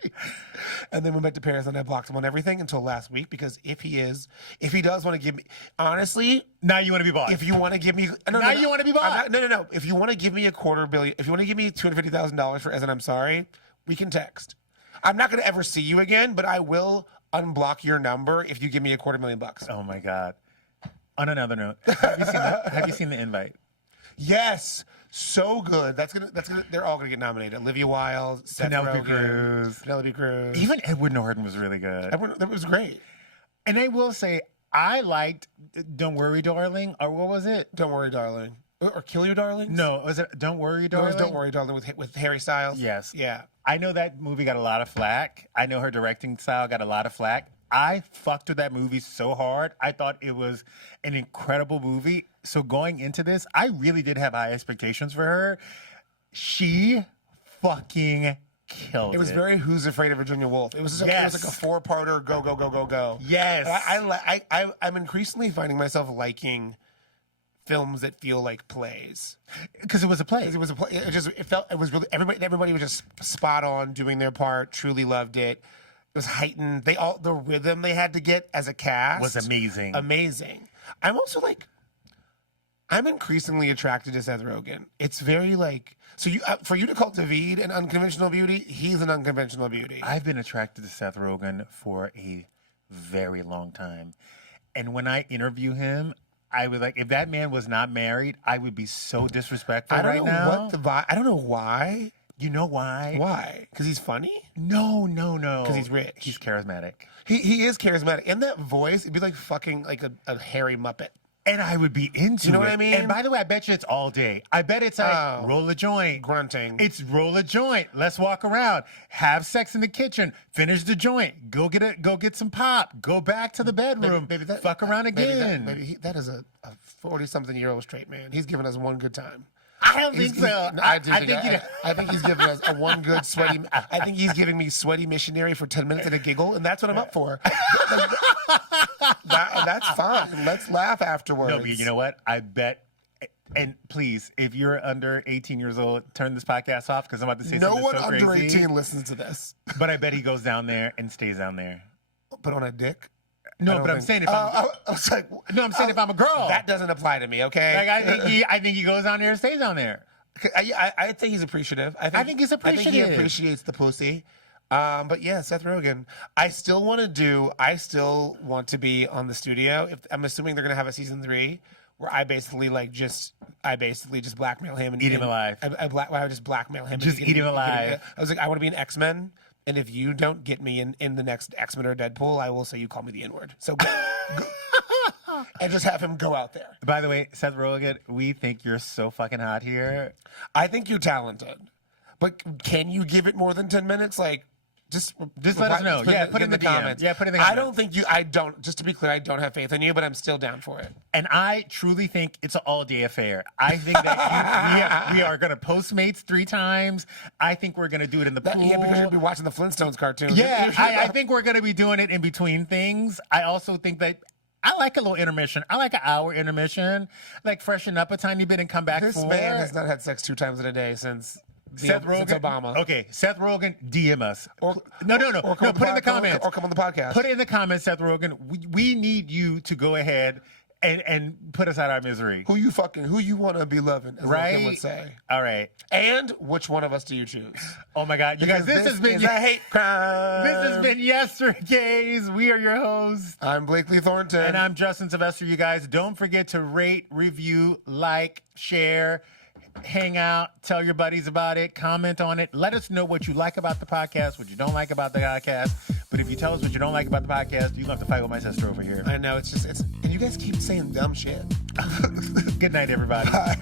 And then we went to Paris and I blocked him on everything until last week, because if he does want to give me, honestly, Now you want to be bought. if you want to give me, no, Now you wanna be bought. No. If you want to give me $250 million, if you want to give me $250,000 for As in I'm Sorry, we can text. I'm not going to ever see you again, but I will unblock your number if you give me $250,000. Oh my God. On another note, have you seen the invite? Yes, so good. That's gonna. They're all gonna get nominated. Olivia Wilde, Seth Rogen, Penelope Cruz. Even Edward Norton was really good. That was great. And I will say, I liked Don't Worry, Darling, or what was it? Don't Worry, Darling, or Kill You, Darling. No, was it Don't Worry, No, it Darling? was Don't Worry, Darling with Harry Styles. Yes. Yeah. I know that movie got a lot of flack. I know her directing style got a lot of flack. I fucked with that movie so hard. I thought it was an incredible movie. So going into this, I really did have high expectations for her. She fucking killed it. It was very Who's Afraid of Virginia Woolf. It was like a 4-parter. Go, go, go, go, go. Yes. And I'm increasingly finding myself liking films that feel like plays. Because it was a play. It was a play. It was really everybody was just spot on doing their part. Truly loved it. It was heightened. The rhythm they had to get as a cast Was amazing. Amazing. I'm also like, I'm increasingly attracted to Seth Rogen. It's very like, so for you to call David an unconventional beauty, he's an unconventional beauty. I've been attracted to Seth Rogen for a very long time. And when I interview him, I was like, if that man was not married, I would be so disrespectful right now. I don't know why. You know why? Why? Because he's funny? No. Because he's rich. He's charismatic. He is charismatic. And that voice, it'd be like fucking like a hairy Muppet. And I would be into it. You know what I mean? And by the way, I bet you it's all day. I bet it's like roll a joint. Grunting. It's roll a joint. Let's walk around. Have sex in the kitchen. Finish the joint. Go get some pop. Go back to the bedroom. Maybe fuck around again. That is a 40-something-year-old straight man. He's giving us one good time. I don't think so. I think he's giving us a one good sweaty. I think he's giving me sweaty missionary for 10 minutes and a giggle, and that's what I'm up for. That's fine. Let's laugh afterwards. No, but you know what? I bet. And please, if you're under 18 years old, turn this podcast off because I'm about to say no something one so under crazy. 18 listens to this. But I bet he goes down there and stays down there. Put on a dick. No, but I'm saying if I'm. I was like, I'm saying if I'm a girl. That doesn't apply to me. Okay. Like I think he goes down there and stays down there. I think he's appreciative. I think he's appreciative. I think he appreciates the pussy. But yeah, Seth Rogen. I still want to be on the studio. I'm assuming they're gonna have a season 3 where I basically just blackmail him and Eat him alive. I just blackmail him. Just eat him alive. I was like, I want to be an X-Men. And if you don't get me in the next X-Men or Deadpool, I will say you call me the N-word. So go. And just have him go out there. By the way, Seth Rogen, we think you're so fucking hot here. I think you're talented. But can you give it more than 10 minutes? Like, just let us know. Yeah, put it in the comments. Yeah, put it in the comments. I don't, just to be clear, I don't have faith in you, but I'm still down for it. And I truly think it's an all-day affair. I think that we are going to Postmates 3 times. I think we're going to do it in the pool. Yeah, because you'll be watching the Flintstones cartoon. Yeah, I think we're going to be doing it in between things. I also think that I like a little intermission. I like an hour intermission. Like freshen up a tiny bit and come back This man has not had sex 2 times in a day since Obama. Okay, Seth Rogen, DM us. No, put it in the comments. Or come on the podcast. Put it in the comments, Seth Rogen. We need you to go ahead and put us out of our misery. Who you want to be loving, as right? Kim would say. All right. And which one of us do you choose? Oh my God, you guys, this has been a hate crime. This has been Yesterday's. We are your hosts. I'm Blakely Thornton. And I'm Justin Sylvester. You guys, don't forget to rate, review, like, share, hang out, tell your buddies about it, comment on it. Let us know what you like about the podcast, what you don't like about the podcast. But if you tell us what you don't like about the podcast, you'll have to fight with my sister over here. I know, and you guys keep saying dumb shit. Good night, everybody. Bye.